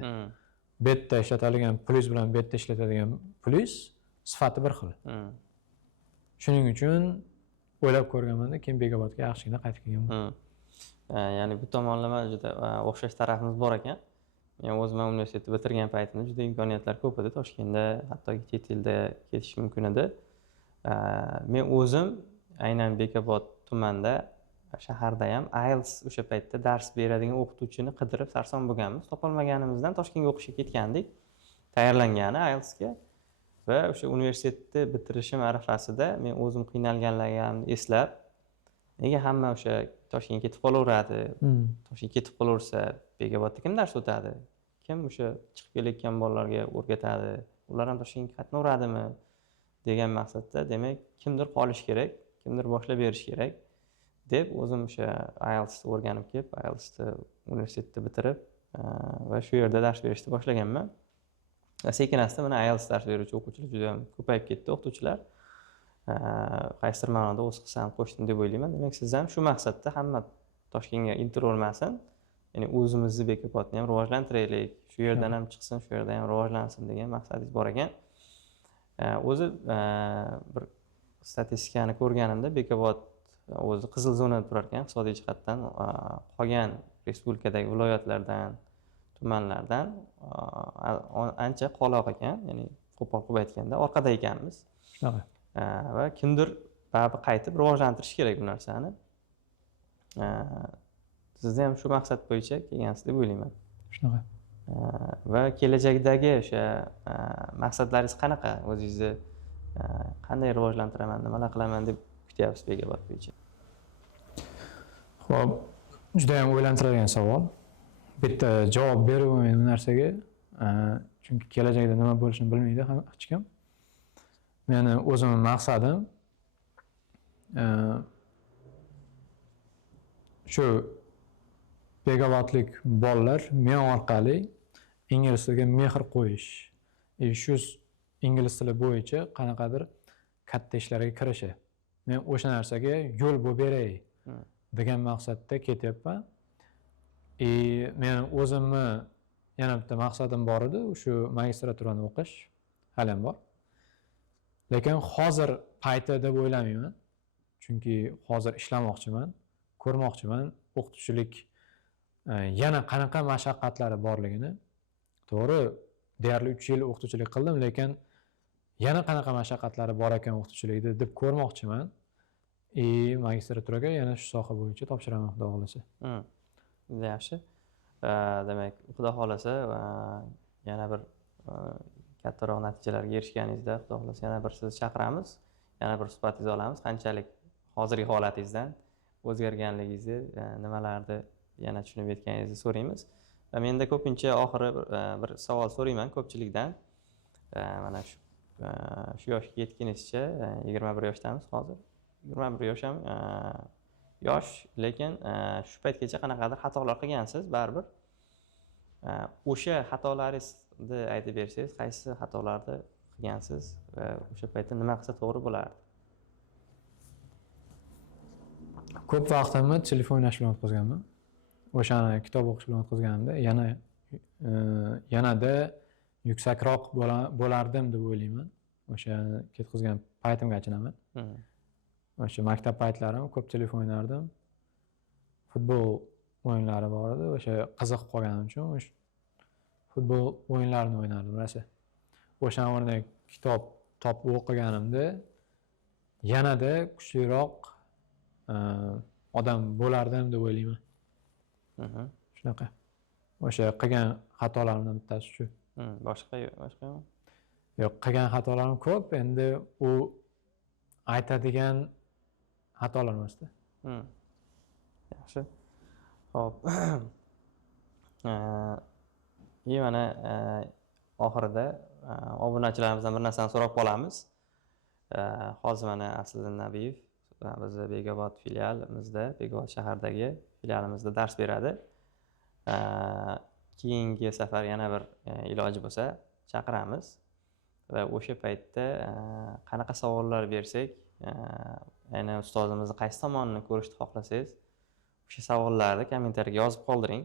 Bu yerda ishlatiladigan pulingiz bilan bu yerda ishlatadigan pulingiz sifati bir xil. Shuning uchun o'ylab ko'rganman-da, keyin Bekobodga yaxshigina qaytib kelganman. Ya'ni bu tomonlama juda o'xshash tarafimiz bor ekan. Men o'zim universitetni bitirgan paytimda juda imkoniyatlar ko'p edi. Toshkentda, hattoki chet elda ketish mumkin edi. Men o'zim aynan Bekobod tumanida shaharda ham IELTS o'sha paytda dars beradigan o'qituvchini qidirib sarson bo'lganmiz. Topolmaganimizdan Toshkentga o'qishga ketgandik. Tayyorlangani IELTSga va o'sha universitetni bitirishim arafasida men o'zim qiynalganligimni eslab, nega hamma o'sha Toshkentga ketib qolaveradi? Toshkentga ketib qolaversa, Bekobodda kim dars o'tadi? Kim o'sha chiqib kelayotgan bolalarga o'rgatadi? Ular ham Toshkentga qatnaveradimi? Degan maqsadda, demak, kimdir qolish kerak, kimdir boshlab berish kerak deb o'zim o'sha IELTSni o'rganib kelib, IELTSni universitetda bitirib va shu yerda dars berishni boshlaganman. Va sekin-asta mana IELTS dars beruvchi o'quvchilar juda ham ko'payib ketdi, o'qituvchilar. Qaysidir ma'noda o'z hissam qo'shdim deb o'ylayman. Demak, siz ham shu maqsadda hamma Toshkentga intiravermasin, ya'ni o'zimizni Bekobodni ham rivojlantiraylik, shu yerdan ham chiqsin, shu yerda ham rivojlansin degan maqsadingiz bor ekan. O'zi bir statistikani ko'rganimda Bekobod o'zi qizil zonada turar ekan iqtisodiy jihatdan, qolgan respublikadagi viloyatlardan, tumanlardan ancha qoloq ekan, ya'ni qo'pol qilib aytganda orqada ekanmiz. Shunaqa. Va kimdir baribir qaytib rivojlantirish kerak bu narsani. Siz ham shu maqsad bo'yicha kelgansiz deb o'ylayman. Shunaqa. Va kelajakdagi o'sha maqsadlaringiz qanaqa? O'zingizni qanday rivojlantiraman, nimalar qilaman deb kutyapsiz Bekobod bo'yicha? Xo'p, juda ham o'ylantiradigan savol. Bitta javob berib bo'lmaydi bu narsaga. Chunki kelajakda nima bo'lishini bilmaydi hech kim. Meni o'zimning maqsadim shu Bekobodlik bolalar men orqali ingliz tiliga mehr qo'yish, shu ingliz tili bo'yicha qanaqadir katta ishlarga kirishi. Men o'sha narsaga yo'l bo'lib beray degan maqsadda ketyapman. Men o'zimni yana bitta maqsadim bor edi, shu magistraturani o'qish hali ham bor. Lekin hozir payti deb o'ylamayman. Chunki hozir ishlamoqchiman, ko'rmoqchiman o'qituvchilik yana qanaqa mashaqqatlari borligini. To'g'ri, deyarli 3 yil o'qituvchilik qildim, lekin yana qanaqa mashaqqatlari bor ekan o'qituvchilikda deb ko'rmoqchiman. Magistraturaga yana shu soha bo'yicha topshiraman, xudo xolasa. Juda yaxshi. Demak, xudo xolasa yana bir kattaroq natijalarga erishganingizda, xudo xolasa yana bir sizni chaqiramiz, yana bir suhbatingizni olamiz. Qanchalik hozirgi holatingizdan o'zgarganligingizni, nimalarni yana tushunib yetganingizni so'raymiz. Va menda ko'pincha oxiri bir savol so'rayman ko'pchilikdan. Mana shu yoshga yetgunizcha 21 yoshdamiz hozir. 21 yosh ham yosh, lekin shu paytgacha qanaqadir xatolar qilgansiz baribir. O'sha xatolaringizni aytib bersangiz, qaysi xatolarni qilgansiz va o'sha paytda nima qilsa to'g'ri bo'lardi? Ko'p vaqtimni telefon o'ynash bilan o'tkazganman. O'shani kitob o'qish bilan o'tkazganimda yanada yuksakroq bo'lardim deb o'ylayman. O'sha ketkazgan paytimga achinaman. O'sha maktab paytlarim ko'p telefon o'ynardim. Futbol o'yinlari bor edi, o'sha qiziqib qolganim uchun futbol o'yinlarini o'ynardim rosa. O'sha o'rniga kitob topib o'qiganimda yanada kuchliroq odam bo'lardim deb o'ylayman. Shunaqa. O'sha qilgan xatolarimdan bittasi shu. Boshqami? Yo'q, qilgan xatolarim ko'p, endi u aytadigan xatolar emasda. Yaxshi. Xo'p. Mana oxirida obunachilarimizdan bir narsani so'rab qolamiz. Hozir mana Asliddin Nabiyev bizni Bekobod filialimizda, Bekobod shahardagi filialimizda dars beradi. Keyingi safar yana bir iloji bo'lsa chaqiramiz va o'sha paytda qanaqa savollar bersak, aynan ustozimizni qaysi tomonini ko'rishni xohlasangiz, o'sha savollarni kommentariyaga yozib qoldiring.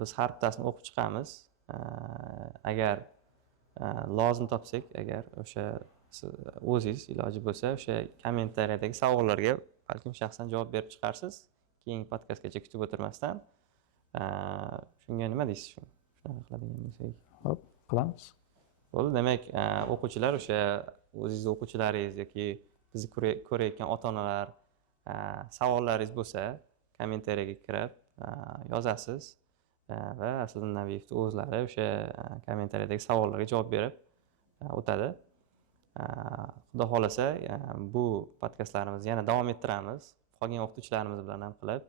Biz har bittasini o'qib chiqamiz. Agar lozim topsak, agar o'sha o'zingiz iloji bo'lsa, o'sha kommentariyadagi savollarga balkim shaxsan javob berib chiqarsiz. Keyingi podkastgacha kutib o'tirmasdan. Shunga nima deysiz? Shunaqa qiladigan bo'lsak. Xo'p, qilamiz. Bo'ldi. Demak, o'quvchilar, o'sha o'zingiz o'quvchilaringiz yoki bizni ko'rayotgan ota-onalar savollaringiz bo'lsa, kommentariyaga kirib yozasiz va Asliddin Nabiyevning o'zlari o'sha kommentariyadagi savollarga javob berib o'tadi. Xudo xolasa, bu podkastlarimizni yana davom ettiramiz. Qolgan o'qituvchilarimiz bilan ham qilib,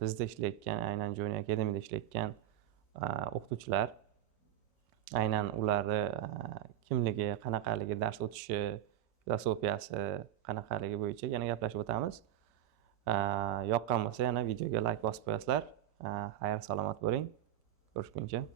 bizda ishlayotgan, aynan Joni Akademiyada ishlayotgan o'qituvchilar, aynan ularni kimligi, qanaqaligi, dars o'tishi, filosofiyasi qanaqaligi bo'yicha yana gaplashib o'tamiz. Yoqqan bo'lsa yana videoga like bosib qo'yasizlar. Xayr, salomat bo'ling. Ko'rishguncha.